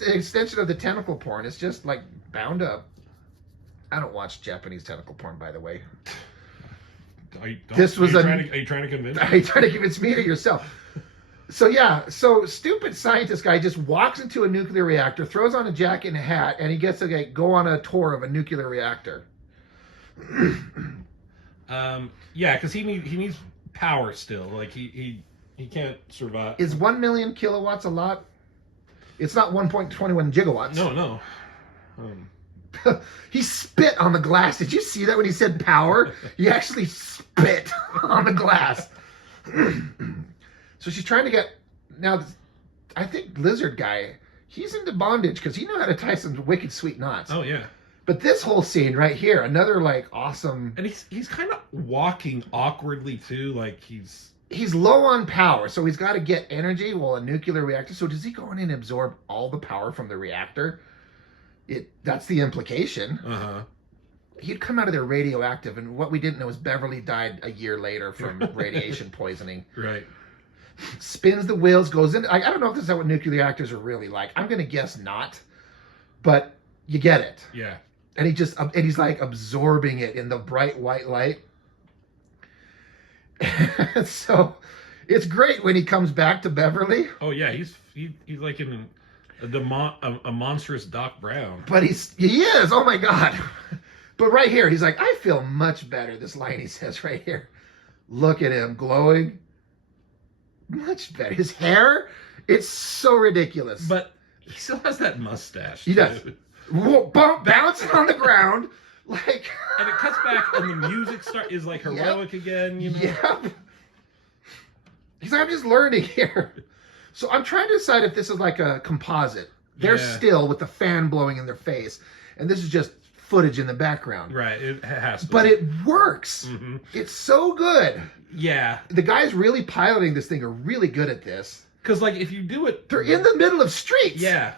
an extension of the tentacle porn. It's just like bound up. I don't watch Japanese tentacle porn, by the way. Are you trying to convince me? Are you trying to convince me or yourself? So stupid scientist guy just walks into a nuclear reactor, throws on a jacket and a hat, and he gets to go on a tour of a nuclear reactor. Yeah, because he needs power still. Like he can't survive. Is 1 million kilowatts a lot? It's not 1.21 gigawatts. No. He spit on the glass. Did you see that when he said power? He actually spit on the glass. So she's trying to get... Now, I think Lizard Guy, he's into bondage because he knew how to tie some wicked sweet knots. Oh, yeah. But this whole scene right here, another, like, awesome... And he's kind of walking awkwardly, too. Like, he's low on power, so he's got to get energy while a nuclear reactor... So does he go in and absorb all the power from the reactor? That's the implication. Uh-huh. He'd come out of there radioactive, and what we didn't know is Beverly died a year later from radiation poisoning. Right. Spins the wheels, goes in. I don't know if this is what nuclear reactors are really like. I'm going to guess not, but you get it. Yeah. And he's like absorbing it in the bright white light. So it's great when he comes back to Beverly. Oh yeah, he's like in a monstrous Doc Brown. But he is. Oh my God. But right here, he's like, I feel much better. This line he says right here. Look at him glowing. Much better. His hair It's so ridiculous. But he still has that mustache. He does. too. Bouncing on the ground. Like. And it cuts back and the music is like heroic again, you know? Yep. He's like, I'm just learning here. So I'm trying to decide if this is like a composite. They're still with the fan blowing in their face. And this is just footage in the background. Right, it has to. But it works. Mm-hmm. It's so good. Yeah. The guys really piloting this thing are really good at this. Because, like, if you do it... They're in the middle of streets. Yeah.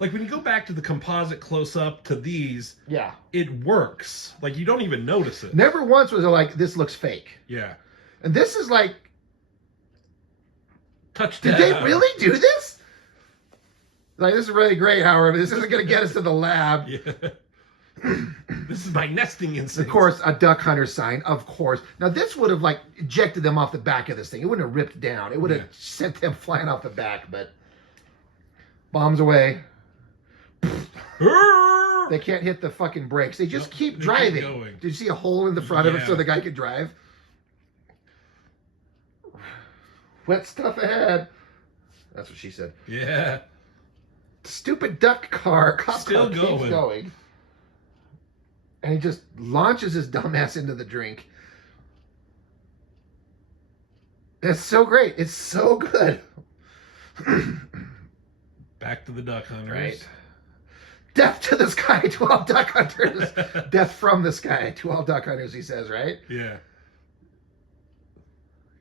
Like, when you go back to the composite close-up to these... Yeah. It works. Like, you don't even notice it. Never once was it like, this looks fake. Yeah. And this is like... Touchdown. Did they really do this? Like, this is really great, Howard, but this isn't going to get us to the lab. Yeah. This is my nesting instinct. Of course, a duck hunter sign, of course. Now, this would have, like, ejected them off the back of this thing. It wouldn't have ripped down. It would have sent them flying off the back, but... Bombs away. They can't hit the fucking brakes. They just keep driving. Keep going. Did you see a hole in the front of it so the guy could drive? Wet stuff ahead. That's what she said. Yeah. Stupid duck car. Cop Still car keeps going. And he just launches his dumbass into the drink. It's so great. It's so good. Back to the duck hunters. Right. Death to the sky to all duck hunters. Death from the sky to all duck hunters, he says, right? Yeah.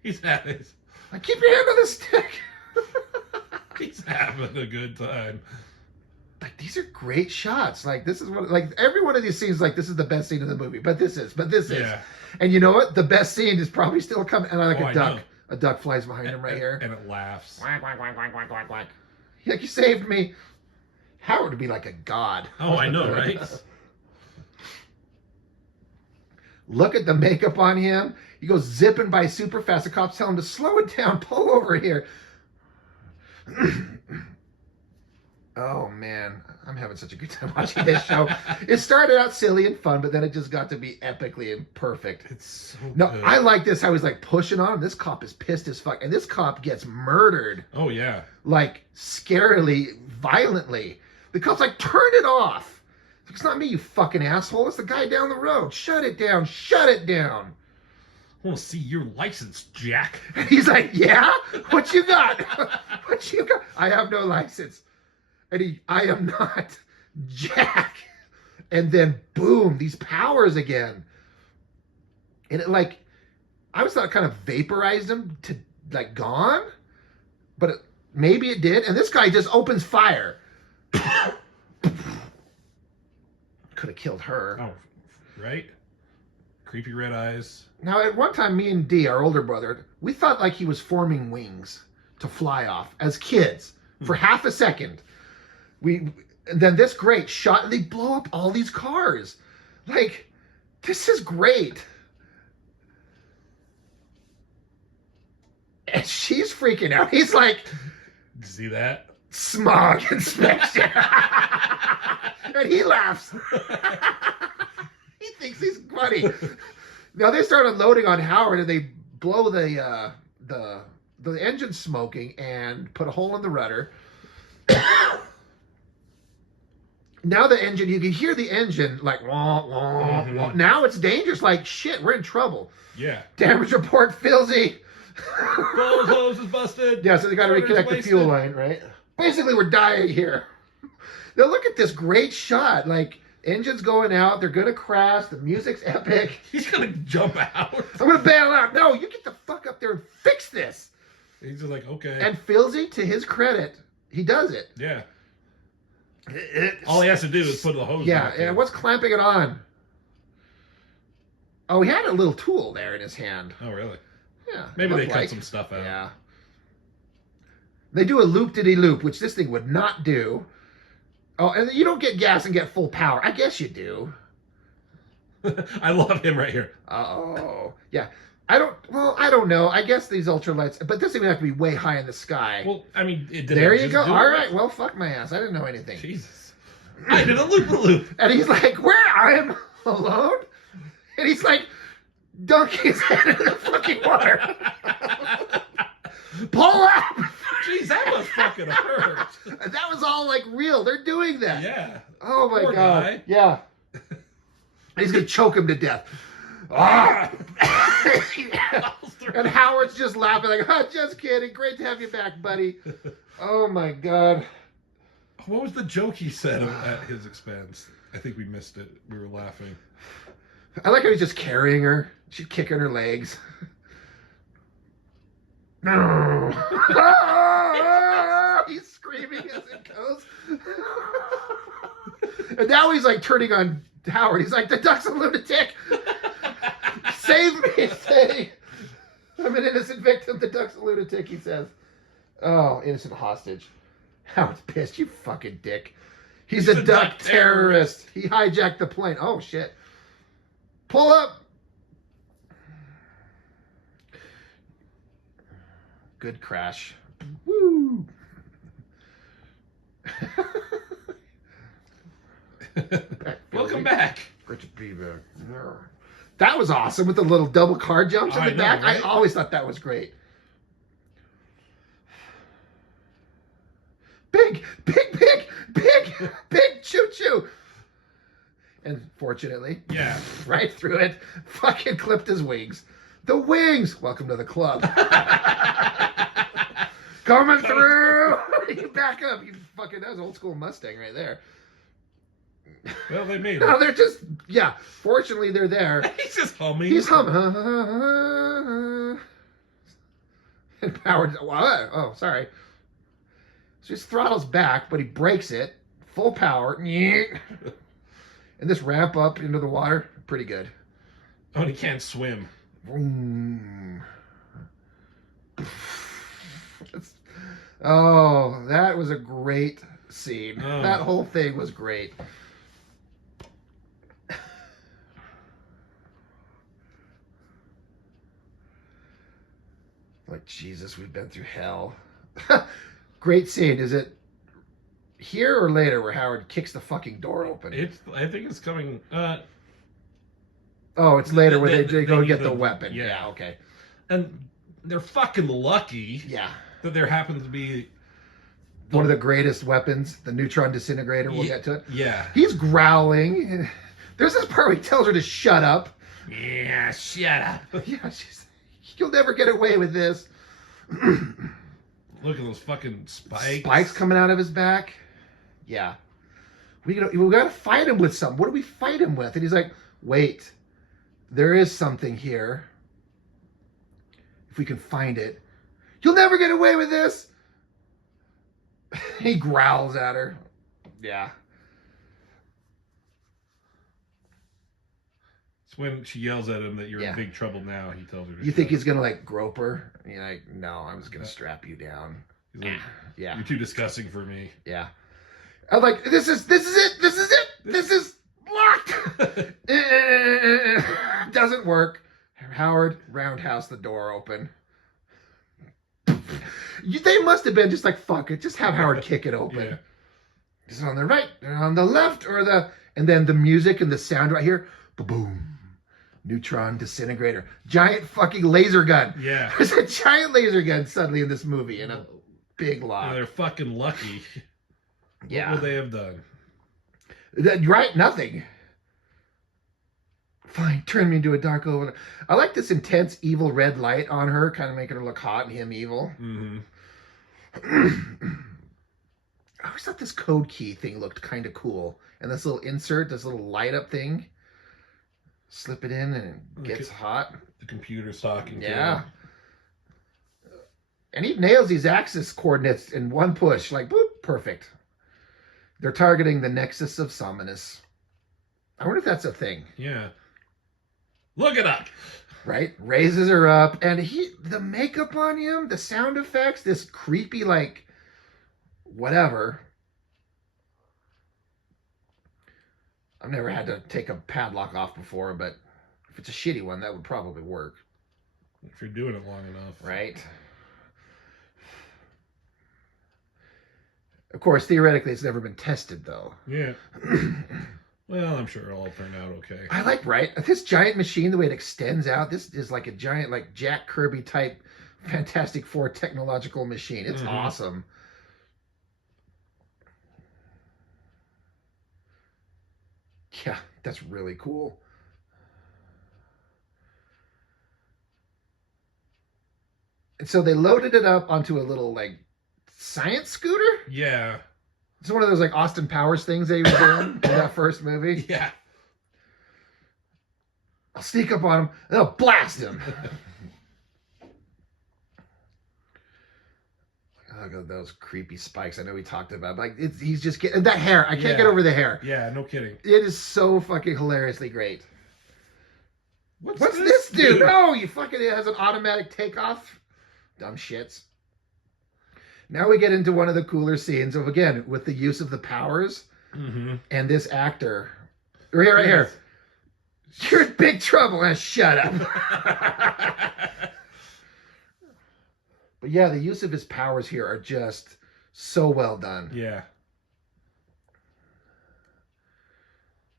He's having... Like, keep your hand on the stick. He's having a good time. Like, these are great shots. Like, this is what, like, every one of these scenes, like, this is the best scene in the movie. But this is. Yeah. And you know what? The best scene is probably still coming. And like I a duck. know. A duck flies behind him right here. And it laughs. Quack, quack, quack, quack, quack, quack, quack. Like, you saved me. Howard would be like a god. Oh, I know, right? Look at the makeup on him. He goes zipping by super fast. The cops tell him to slow it down. Pull over here. Oh, man. I'm having such a good time watching this show. It started out silly and fun, but then it just got to be epically and perfect. It's so No, good. I like this, how he's like pushing on him. This cop is pissed as fuck. And this cop gets murdered. Oh, yeah. Like, scarily, violently. The cop's like, turn it off. It's not me, you fucking asshole. It's the guy down the road. Shut it down. Shut it down. I want to see your license, Jack. And he's like, yeah? What you got? What you got? I have no license. And I am not Jack. And then, boom, these powers again. And it, like, I always thought it kind of vaporized him to, like, gone. But maybe it did. And this guy just opens fire. Could have killed her. Oh, right? Creepy red eyes. Now, at one time, me and Dee, our older brother, we thought like he was forming wings to fly off as kids for half a second. And then this great shot, and they blow up all these cars. Like, this is great. And she's freaking out. He's like, Did you see that? smog inspection. And he laughs. He thinks he's funny. Now they started loading on Howard, and they blow the engine smoking and put a hole in the rudder. Now the engine, you can hear the engine like wah, wah, wah. Now it's dangerous. Like, shit, we're in trouble. Yeah. Damage report, Filzy. Hose is busted. Yeah, so they got to reconnect the fuel line, right? Basically, we're dying here. Now look at this great shot. Like, engine's going out. They're going to crash. The music's epic. He's going to jump out. I'm going to bail out. No, you get the fuck up there and fix this. He's just like, okay. And Filzy, to his credit, he does it. Yeah. All he has to do is put the hose back in. And what's clamping it on? Oh, he had a little tool there in his hand. Oh, really? Yeah. Maybe they looked cut some stuff out. Yeah. They do a loop-de-de-loop, which this thing would not do. Oh, and you don't get gas and get full power. I guess you do. I love him right here. Uh-oh. Yeah. I don't know. I guess these ultralights, but this thing would have to be way high in the sky. Well, I mean, there you go. All right. Well, fuck my ass. I didn't know anything. Jesus. I did a loop-a-loop. And he's like, where? I am alone? And he's like, dunk his head in the fucking water. Pull up! Jeez, that must fucking hurt. And that was all like real. They're doing that. Yeah. Oh my Poor God. guy. Yeah. He's gonna choke him to death. Ah! And Howard's just laughing like, oh, just kidding. Great to have you back, buddy. Oh my God. What was the joke he said at his expense? I think we missed it. We were laughing. I like how he's just carrying her. She's kicking her legs. He's screaming as it goes. And now he's like turning on Howard. He's like, the duck's a lunatic. Save me, say. I'm an innocent victim. The duck's a lunatic, he says. Oh, innocent hostage. Howard's pissed. You fucking dick. He's a duck terrorist. He hijacked the plane. Oh, shit. Pull up. Good crash. Woo. Welcome back. Great to be back. That was awesome with the little double car jumps in the back. Right? I always thought that was great. Big choo-choo. And fortunately, yeah, right through it, fucking clipped his wings. The wings! Welcome to the club. Coming through! You back up. You fucking, that was old school Mustang right there. Well, they made it. No, they're just, yeah. Fortunately, they're there. He's just humming. He's humming. And Howard, what? Oh, sorry. So he throttles back, but he brakes it. Full power. And this ramp up into the water, pretty good. Oh, and he can't swim. Oh, that was a great scene. Oh. That whole thing was great. Like, Jesus, we've been through hell. Great scene. Is it here or later where Howard kicks the fucking door open? I think it's coming. Oh, it's later where they go get the weapon. Yeah, okay. And they're fucking lucky. Yeah. That there happens to be one of the greatest weapons, the neutron disintegrator. We'll get to it. Yeah. He's growling. There's this part where he tells her to shut up. Yeah, shut up. Yeah, you'll never get away with this. Look at those fucking spikes. Spikes coming out of his back. Yeah. We got to fight him with something. What do we fight him with? And he's like, wait, there is something here. If we can find it. You'll never get away with this. He growls at her. Yeah. It's when she yells at him that you're in big trouble now. He tells her to You think he's going to like grope her? And you're like, no, I'm just going to strap you down. He's like, yeah. You're too disgusting for me. Yeah. I'm like, this is it. This is locked. Doesn't work. Howard roundhouse the door open. They must have been just like, fuck it, just have Howard kick it open. Yeah. Is it on the right or on the left or and then the music and the sound right here, boom, neutron disintegrator, giant fucking laser gun. Yeah. There's a giant laser gun suddenly in this movie in a big lock. Yeah, they're fucking lucky. Yeah. What would they have done? Right, nothing. Fine, turn me into a dark oven. I like this intense evil red light on her, kind of making her look hot and him evil. Mm-hmm. I always thought this code key thing looked kind of cool. And this little insert, this little light up thing. Slip it in and it gets hot. The computer's talking. Yeah. And he nails these axis coordinates in one push. Like, boop, perfect. They're targeting the nexus of Somnus. I wonder if that's a thing. Yeah. Look it up. Right? Raises her up. And the makeup on him, the sound effects, this creepy, like, whatever. I've never had to take a padlock off before, but if it's a shitty one, that would probably work. If you're doing it long enough. Right? Of course, theoretically, it's never been tested, though. Yeah. Well, I'm sure it'll all turn out okay. I like, right? This giant machine, the way it extends out, this is like a giant, like Jack Kirby type Fantastic Four technological machine. It's awesome. Yeah, that's really cool. And so they loaded it up onto a little like science scooter. Yeah. It's one of those like Austin Powers things they were doing in that first movie. Yeah. I'll sneak up on him and I'll blast him. Oh, God, those creepy spikes. I know we talked about. Like he's just getting that hair. I can't get over the hair. Yeah, no kidding. It is so fucking hilariously great. What's this dude? No, you fucking it has an automatic takeoff. Dumb shits. Now we get into one of the cooler scenes of again with the use of the powers and this actor. Right here. You're in big trouble. Shut up. But yeah, the use of his powers here are just so well done. Yeah.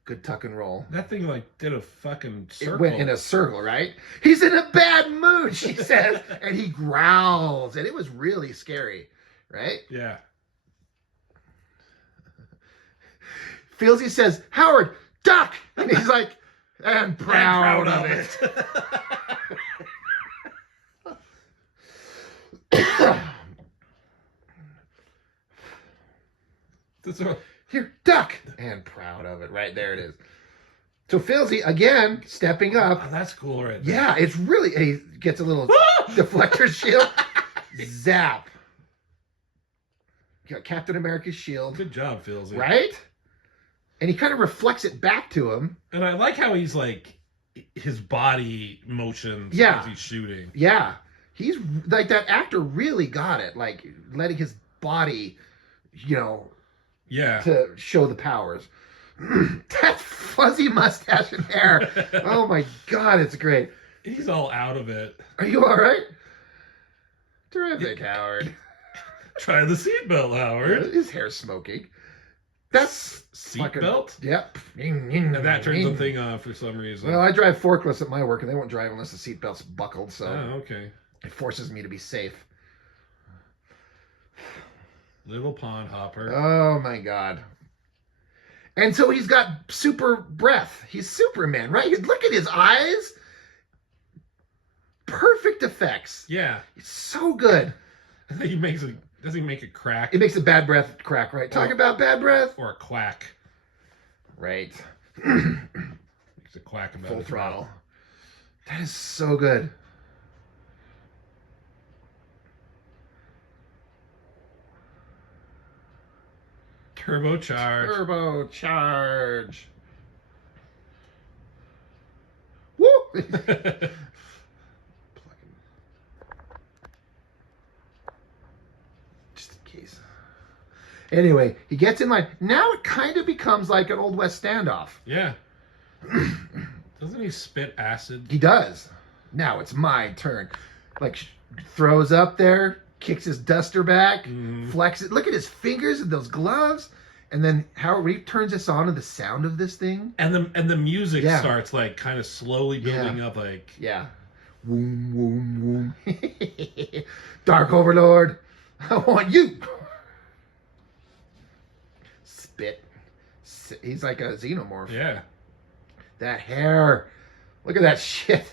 Good tuck and roll. That thing like did a fucking circle. It went in a circle, right? He's in a bad mood, she says, and he growls, and it was really scary, right? Yeah. Feelsy says, Howard, duck! And he's like, I'm proud of it. Here, duck! And proud of it. Right there it is. So Filsy, again, stepping up. Oh, that's cool right there. Yeah, it's really... He gets a little deflector shield. Zap. Got Captain America's shield. Good job, Filsy. Right? And he kind of reflects it back to him. And I like how he's like... His body motions as he's shooting. Yeah. He's... Like, that actor really got it. Like, letting his body, you know... Yeah. To show the powers. That fuzzy mustache and hair. Oh my God, it's great. He's all out of it. Are you all right? Terrific, Howard. Try the seatbelt, Howard. His hair's smoking. That's seatbelt? Yep. And that turns the thing off for some reason. Well, I drive forklifts at my work, and they won't drive unless the seatbelt's buckled, so okay. It forces me to be safe. Little pond hopper. Oh my God. And so he's got super breath. He's Superman, right? Look at his eyes. Perfect effects. Yeah. It's so good. He makes it. Does he make it crack? It makes a bad breath crack, right? Talk about bad breath. Or a quack. Right. Makes a quack about Full throttle. That is so good. Turbocharge. Turbocharge. Woo! Just in case. Anyway, he gets in line. Now it kind of becomes like an Old West standoff. Yeah. Doesn't he spit acid? He does. Now it's my turn. Like, throws up there, kicks his duster back, flexes. Look at his fingers and those gloves. And then Howard Reed turns this on to the sound of this thing. And the music starts like kind of slowly building up like... Yeah. Woom, woom, woom. Dark Overlord, I want you. Spit. He's like a xenomorph. Yeah. That hair. Look at that shit.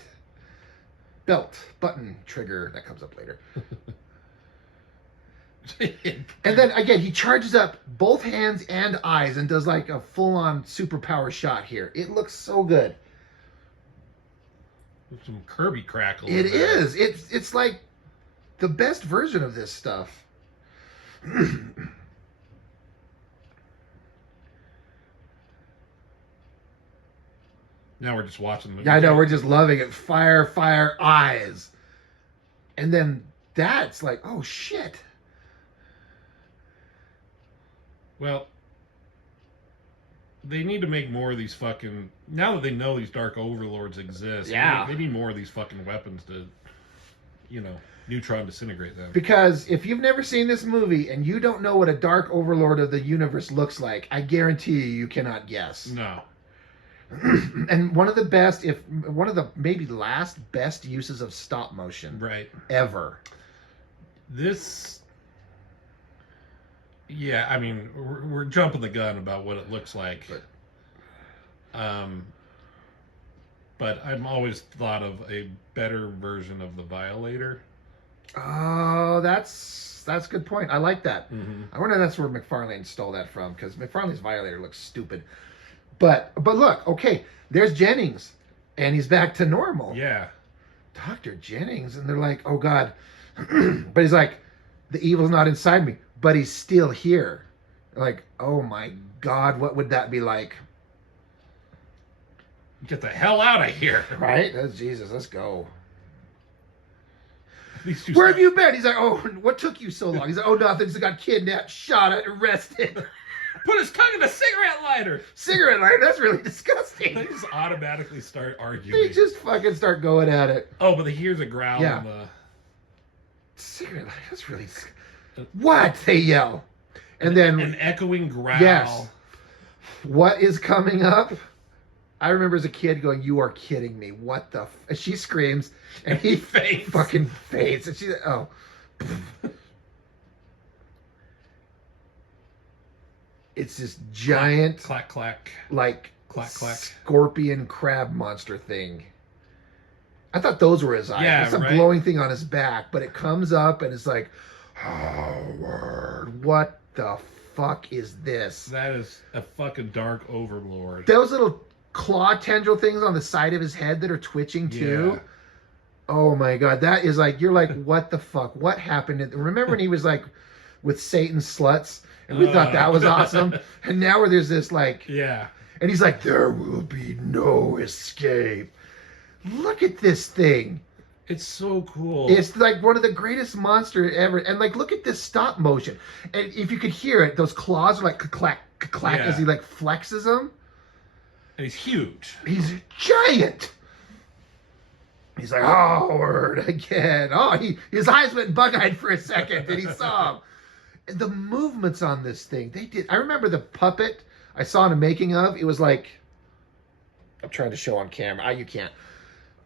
Belt, button, trigger. That comes up later. And then again, he charges up both hands and eyes and does like a full-on superpower shot here. It looks so good. Some Kirby crackle. It is. It's like the best version of this stuff. Now we're just watching the movie. Yeah, I know. We're just loving it. Fire, fire, eyes. And then that's like, oh, shit. Well, they need to make more of these fucking... Now that they know these Dark Overlords exist, they need more of these fucking weapons to, you know, neutron disintegrate them. Because if you've never seen this movie and you don't know what a Dark Overlord of the universe looks like, I guarantee you cannot guess. No. And one of the best, if one of the maybe last best uses of stop motion Right. ever. This, yeah, I mean, we're jumping the gun about what it looks like. But I'm always thought of a better version of the Violator. Oh, that's a good point. I like that. Mm-hmm. I wonder if that's where McFarlane stole that from, because McFarlane's Violator looks stupid. But look, okay, there's Jennings, and he's back to normal. Yeah. Dr. Jennings, and they're like, oh God. But he's like, the evil's not inside me, but he's still here. Like, oh my God, what would that be like? Get the hell out of here. Right? That's Jesus, let's go. These two Where have you been? He's like, oh, what took you so long? He's like, oh, nothing. He got kidnapped, shot at, arrested. Put his tongue in a cigarette lighter. Cigarette lighter? That's really disgusting. They just automatically start arguing. They just fucking start going at it. Oh, but here's a growl. Yeah. On the... Cigarette lighter? That's really... What? They yell. And then... An echoing growl. Yes. What is coming up? I remember as a kid going, you are kidding me. What the... And she screams, and he faints. Fucking faints. And she's like, oh... It's this giant, clack, clack, like, clack, clack, scorpion crab monster thing. I thought those were his eyes. Yeah, it's a right? glowing thing on his back, but it comes up and it's like, Howard, what the fuck is this? That is a fucking dark overlord. Those little claw tendril things on the side of his head that are twitching too. Yeah. Oh my God, that is like, you're like, what the fuck? What happened? Remember when he was like with Satan's sluts? And we thought that was awesome. And now where there's this like... Yeah. And he's like, there will be no escape. Look at this thing. It's so cool. It's like one of the greatest monsters ever. And like, look at this stop motion. And if you could hear it, those claws are like clack, clack Yeah. as he like flexes them. And he's huge. He's giant. He's like, Howard again. Oh, his eyes went bug-eyed for a second and he saw him. The movements on this thing, they did. I remember the puppet I saw in a making of. It was like, I'm trying to show on camera. You can't.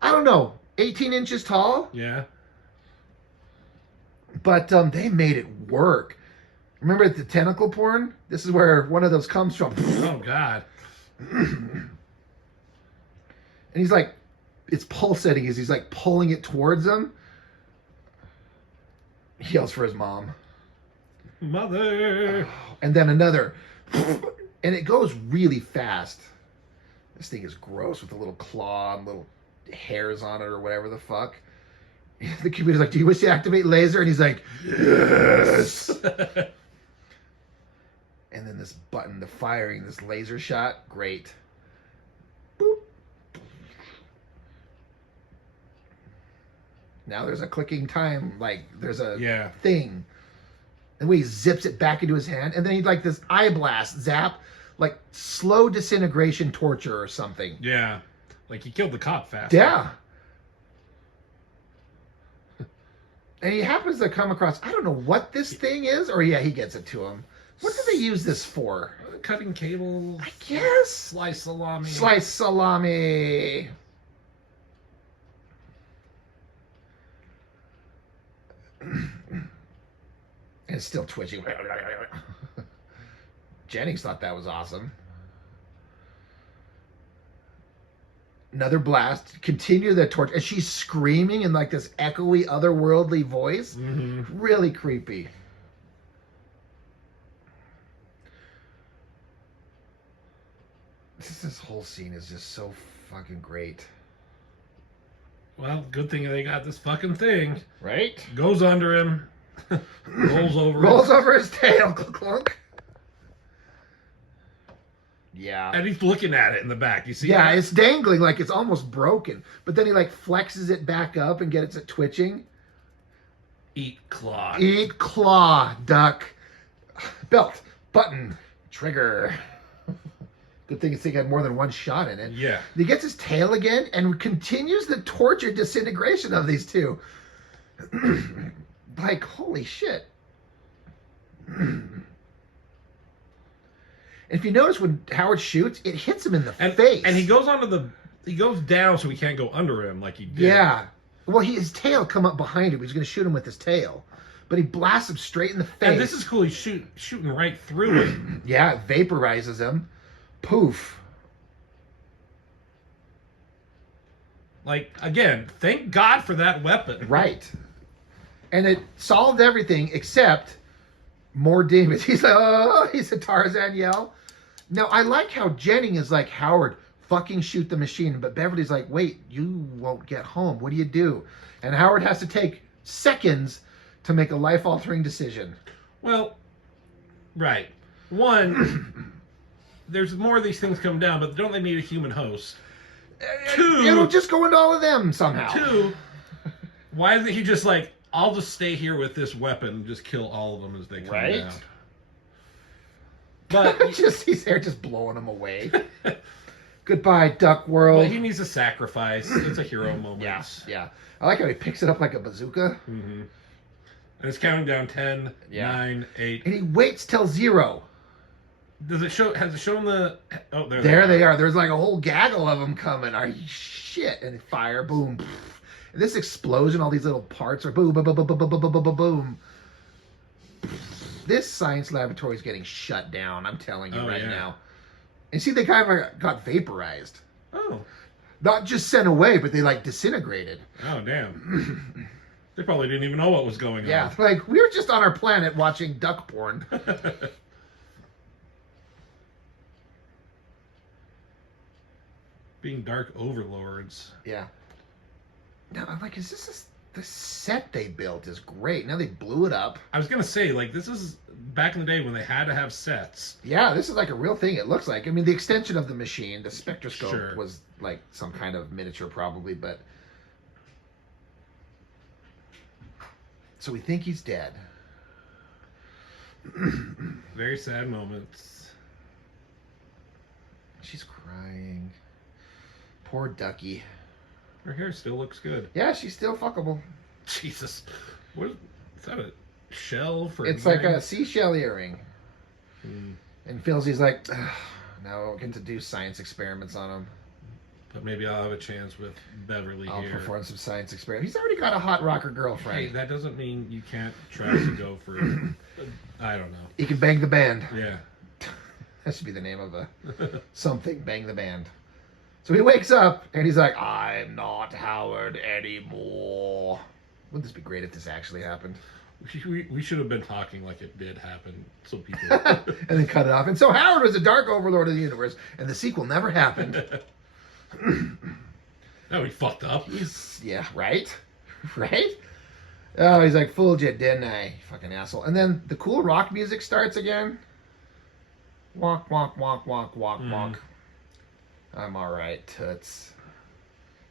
I don't know, 18 inches tall. Yeah. But they made it work. Remember the tentacle porn? This is where one of those comes from. Oh God. And he's like, it's pulsating as he's like pulling it towards him. He yells for his mom. Mother. And then another. And it goes really fast. This thing is gross with a little claw and little hairs on it or whatever the fuck. The computer's like, do you wish to activate laser? And he's like, yes. And then this button, the firing, this laser shot, great. Boop. Now there's a clicking time, like there's a thing. And when he zips it back into his hand, and then he'd like this eye blast, zap, like slow disintegration torture or something. Yeah. Like he killed the cop fast. Yeah. And he happens to come across, I don't know what this thing is, or yeah, he gets it to him. What do they use this for? Cutting cable. I guess. Slice salami. Slice salami. And it's still twitching. Jennings thought that was awesome. Another blast. Continue the torch. And she's screaming in like this echoey, otherworldly voice. Mm-hmm. Really creepy. This whole scene is just so fucking great. Well, good thing they got this fucking thing. Right? Goes under him. Rolls over. Rolls over his tail. Clunk, clunk. Yeah. And he's looking at it in the back. You see Yeah, that? it's dangling like it's almost broken. But then he like flexes it back up and gets it twitching. Eat claw. Eat claw, duck. Belt, button, trigger. Good thing this thing had more than one shot in it. Yeah. He gets his tail again and continues the torture disintegration of these two. Like, holy shit. And if you notice when Howard shoots, it hits him in the face. And he goes he goes down so he can't go under him like he did. Yeah. Well, his tail come up behind him. He's going to shoot him with his tail. But he blasts him straight in the face. And this is cool. He's shooting right through it. Yeah, it vaporizes him. Poof. Like, again, thank God for that weapon. Right. And it solved everything except more demons. He's like, oh, he's a Tarzan yell. Now, I like how Jennings is like, Howard, fucking shoot the machine. But Beverly's like, wait, you won't get home. What do you do? And Howard has to take seconds to make a life-altering decision. Well, right. One, there's more of these things come down, but don't they need a human host? Two, it'll just go into all of them somehow. Two, why isn't he just like, I'll just stay here with this weapon and just kill all of them as they come down? But he's there just blowing them away. Goodbye, Duck World. Well, he needs a sacrifice. It's a hero moment. Yeah. I like how he picks it up like a bazooka. Mm-hmm. And it's counting down 10, 9, 8. And he waits till 0. Has it shown the... Oh, there they are. There's like a whole gaggle of them coming. Are you shit? And fire, boom. And this explosion, all these little parts are boom, boom, boom, boom, boom, boom, boom, boom, boom. This science laboratory is getting shut down. I'm telling you now. And see, the guy got vaporized. Oh. Not just sent away, but they like disintegrated. Oh, damn. They probably didn't even know what was going on. Yeah, like we were just on our planet watching duck porn. Being dark overlords. Yeah. Now I'm like, the set they built is great. Now they blew it up. I was gonna say, like, this is back in the day when they had to have sets. Yeah, this is like a real thing. It looks like. I mean, the extension of the machine, the spectroscope was like some kind of miniature, probably, but. So we think he's dead. Very sad moments. She's crying. Poor Ducky. Her hair still looks good. Yeah, she's still fuckable. Jesus. What is that, a shell for It's like a seashell earring. Mm. And Philsy's like, now we're going to do science experiments on him. But maybe I'll have a chance with Beverly I'll here. perform some science experiments. He's already got a hot rocker girlfriend. Hey, that doesn't mean you can't try to go for, I don't know. He can bang the band. Yeah. That should be the name of a something. Bang the band. So he wakes up and he's like, I'm not Howard anymore. Wouldn't this be great if this actually happened? We should have been talking like it did happen, so people. And then cut it off. And so Howard was a dark overlord of the universe, and the sequel never happened. Oh, he fucked up. Yeah, right? Right? Oh, he's like, fooled you, didn't I? Fucking asshole. And then the cool rock music starts again. Walk, walk, walk, walk, walk, walk. I'm alright, toots.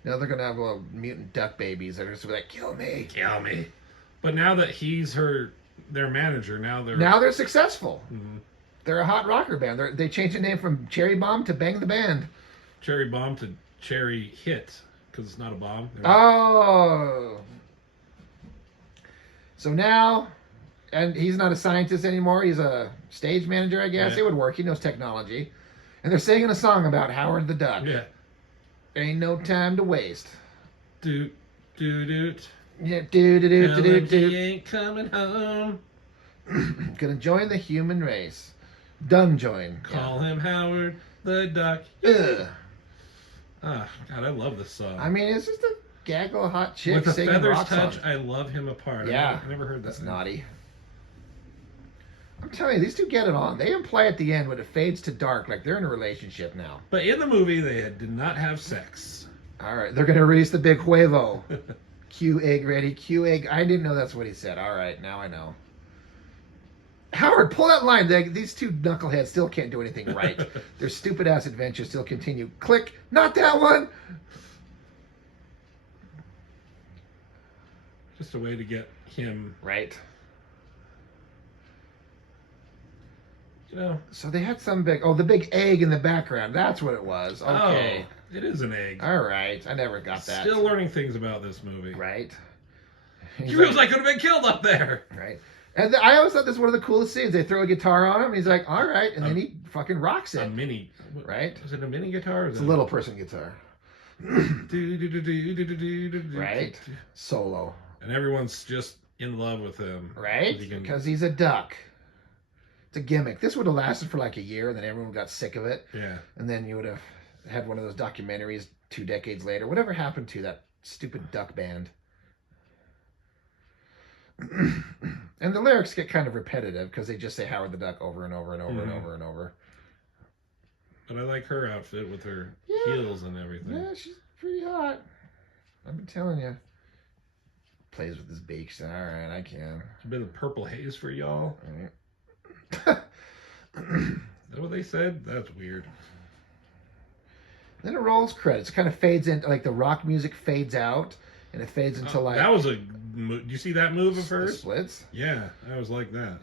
Now they're gonna have little mutant duck babies that are just like, kill me. Kill me. But now that he's their manager, now they're successful. Mm-hmm. They're a hot rocker band. They changed the name from Cherry Bomb to Bang the Band. Cherry Bomb to Cherry Hit, because it's not a bomb. Oh. So now, and he's not a scientist anymore. He's a stage manager, I guess. Yeah. It would work. He knows technology. And they're singing a song about Howard the Duck. Yeah. Ain't no time to waste. Doot, doot, doot. Yeah, do. He ain't coming home. Gonna join the human race. Done join. Call him Howard the Duck. Ugh. Ah, God, I love this song. I mean, it's just a gaggle of hot chicks With a singing feather's rock touch, songs. I love him apart. Yeah. I never heard that. That's naughty. I'm telling you, these two get it on. They imply at the end when it fades to dark, like they're in a relationship now. But in the movie, they did not have sex. All right, they're gonna release the big huevo. Q egg ready. Q egg. I didn't know that's what he said. All right, now I know. Howard, pull that line. These two knuckleheads still can't do anything right. Their stupid ass adventures still continue. Click. Not that one. Just a way to get him, Right. you know. So they had some big. Oh, the big egg in the background. That's what it was. Okay. Oh, it is an egg. All right. I never got that. Still learning things about this movie. Right. He feels like I could have been killed up there. Right. And I always thought this was one of the coolest scenes. They throw a guitar on him. He's like, all right. And then he fucking rocks A it. mini, Right? Is it a mini guitar? Or is It's a it little person guitar. Right? Solo. And everyone's just in love with him. Right? Because he's a duck. It's a gimmick. This would have lasted for like a year, and then everyone got sick of it. Yeah. And then you would have had one of those documentaries 2 decades later. Whatever happened to that stupid duck band? And the lyrics get kind of repetitive because they just say Howard the Duck over and over and over and over and over. But I like her outfit with her Yeah. heels and everything. Yeah, she's pretty hot. I've been telling you. Plays with his beaks. All right, I can. It's a bit of purple haze for y'all. All right. Is that what they said? That's weird. Then it rolls credits. It kind of fades in, like the rock music fades out, and it fades into like that was a. Do you see that move of the hers? splits. Yeah, I was like that.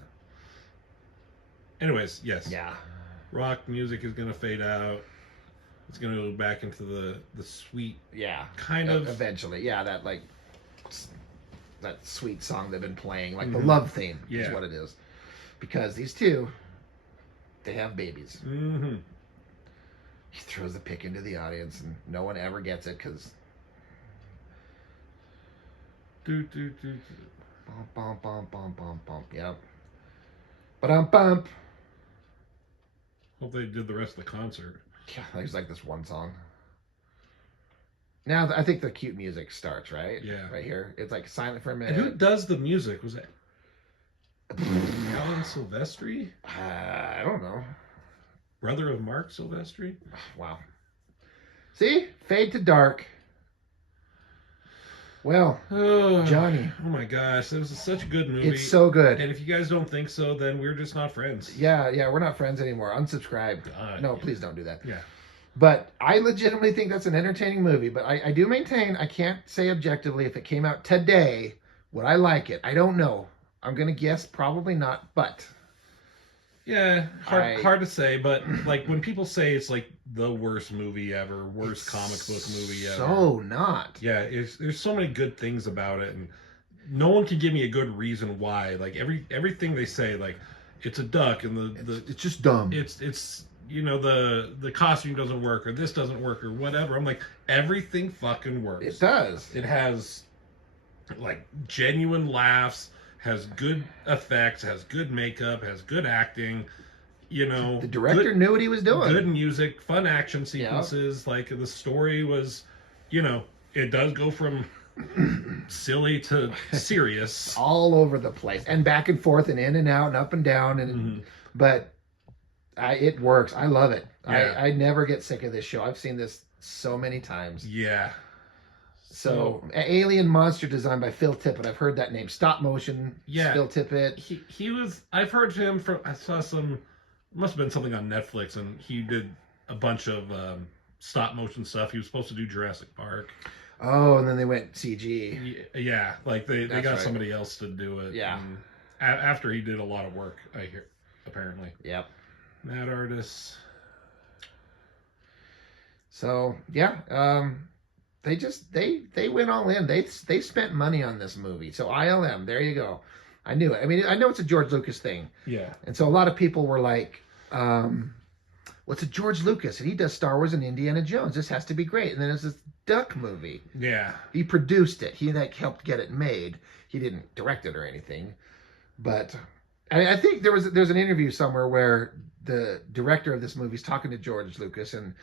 Anyways, yes. Yeah. Rock music is gonna fade out. It's gonna go back into the sweet. Yeah. Kind of. Eventually, yeah. That sweet song they've been playing, like the love theme, is what it is. Because these two, they have babies. Mm-hmm. He throws the pick into the audience, and no one ever gets it because. Bump, bump, bump, bump, bump, bump. Yep. Bump. Hope they did the rest of the concert. Yeah, there's like this one song. Now I think the cute music starts, right? Yeah. Right here. It's like silent for a And minute. who does the music? Was it Alan Silvestri? I don't know. Brother of Mark Silvestri? Wow. See? Fade to dark. Well, Johnny. Oh my gosh, this is such a good movie. It's so good. And if you guys don't think so, then we're just not friends. Yeah, we're not friends anymore. Unsubscribe. No, Yeah. please don't do that. Yeah. But I legitimately think that's an entertaining movie. But I do maintain, I can't say objectively if it came out today, would I like it? I don't know. I'm going to guess probably not, but. Yeah, hard to say, but like when people say it's like the worst movie ever, worst comic book movie ever. So not. Yeah, there's so many good things about it, and no one can give me a good reason why. Like everything they say, like it's a duck, and it's just dumb. It's you know the costume doesn't work, or this doesn't work, or whatever. I'm like, everything fucking works. It does. It has like genuine laughs, has good effects, has good makeup, has good acting. You know, the director knew what he was doing. Good music, fun action sequences. Yep. Like the story was, you know, it does go from silly to serious, all over the place, and back and forth, and in and out, and up and down, and but it works. I love it. Yeah. I never get sick of this show. I've seen this so many times. Yeah. So Alien Monster designed by Phil Tippett. I've heard that name. Stop motion. Yeah. Phil Tippett. He was. I've heard him from. I saw some. Must have been something on Netflix, and he did a bunch of stop motion stuff. He was supposed to do Jurassic Park. Oh, and then they went CG. Yeah, like they got somebody else to do it. Yeah. After he did a lot of work, I hear, apparently. Yep. Mad artists. So yeah, they went all in. They spent money on this movie. So ILM, there you go. I knew it. I mean, I know it's a George Lucas thing. Yeah. And so a lot of people were like, what's a George Lucas? And he does Star Wars and Indiana Jones. This has to be great. And then it's this duck movie. Yeah. He produced it. He like helped get it made. He didn't direct it or anything. But I think there's an interview somewhere where the director of this movie is talking to George Lucas, and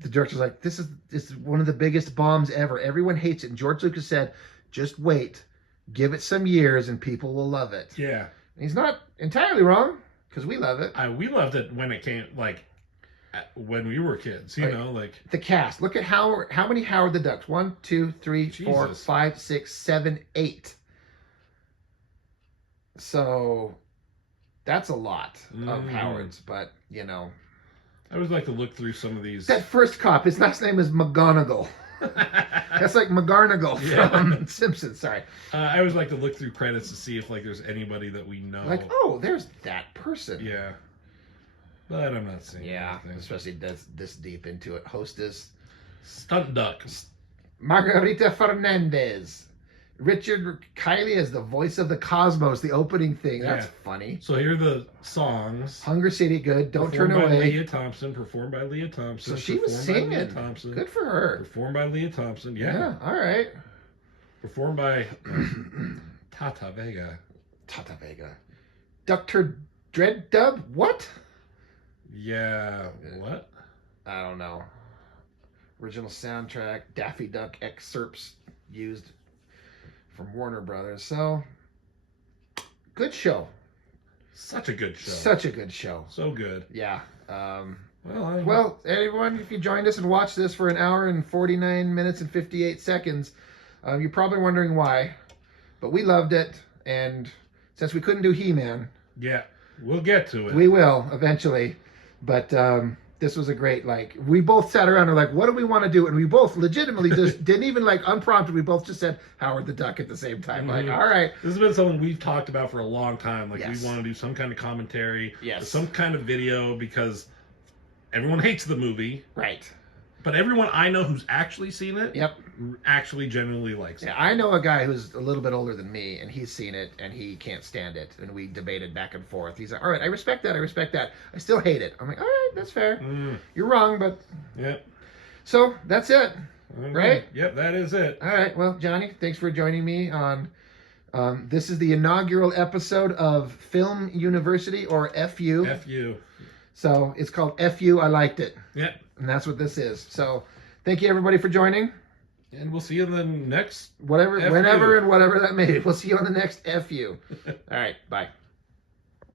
the director's like, this is one of the biggest bombs ever. Everyone hates it. And George Lucas said, just wait. Give it some years and people will love it. Yeah. And he's not entirely wrong, because we love it. We loved it when it came, like, when we were kids, you know, like. The cast. Look at how many Howard the Ducks. 1, 2, 3, 4, 5, 6, 7, 8. So that's a lot of Howards, but, you know. I would like to look through some of these. That first cop, his last name is McGonagall. That's like McGarnagle from Simpsons. Sorry. I always like to look through credits to see if like there's anybody that we know. Like, oh, there's that person. Yeah. But I'm not seeing anything. Especially this deep into it. Hostess. Stunt Duck. Margarita Fernandez. Richard Kiley as the voice of the cosmos, the opening thing. That's Yeah. funny. So here are the songs. Hunger City, good. Don't Turn Performed by Away. Leah Thompson. Performed by Leah Thompson. So she was performed by Leah singing. Thompson. Good for her. Performed by Leah Thompson. Yeah. All right. Performed by Tata Vega. Tata Vega. Dr. Dread Dub? What? Yeah. What? I don't know. Original soundtrack, Daffy Duck excerpts used from Warner Brothers. So, good show. Such a good show. Such a good show. So good. Yeah. Well, Everyone, if you joined us and watched this for an hour and 49 minutes and 58 seconds, you're probably wondering why. But we loved it. And since we couldn't do He-Man, yeah, we'll get to it. we will eventually. But this was a great, we both sat around and were like, what do we want to do? And we both legitimately just didn't even, unprompted, we both just said Howard the Duck at the same time. Mhm. All right. This has been something we've talked about for a long time. Yes. We want to do some kind of commentary, Yes. some kind of video, because everyone hates the movie, Right. but everyone I know who's actually seen it, Yep. actually genuinely likes it. Yeah, I know a guy who's a little bit older than me, and he's seen it, and he can't stand it. And we debated back and forth. He's like, all right, I respect that. I still hate it. I'm like, all right, that's fair. Mm, You're wrong, but... yep. So, that's it. Okay. Right? Yep, that is it. All right, well, Johnny, thanks for joining me on... this is the inaugural episode of Film University, or FU. F you. So, it's called FU, I liked it. Yep. And that's what this is. So, thank you, everybody, for joining. And we'll see you in the next Whatever, FU. whenever and whatever that may be. We'll see you on the next FU. All right, bye.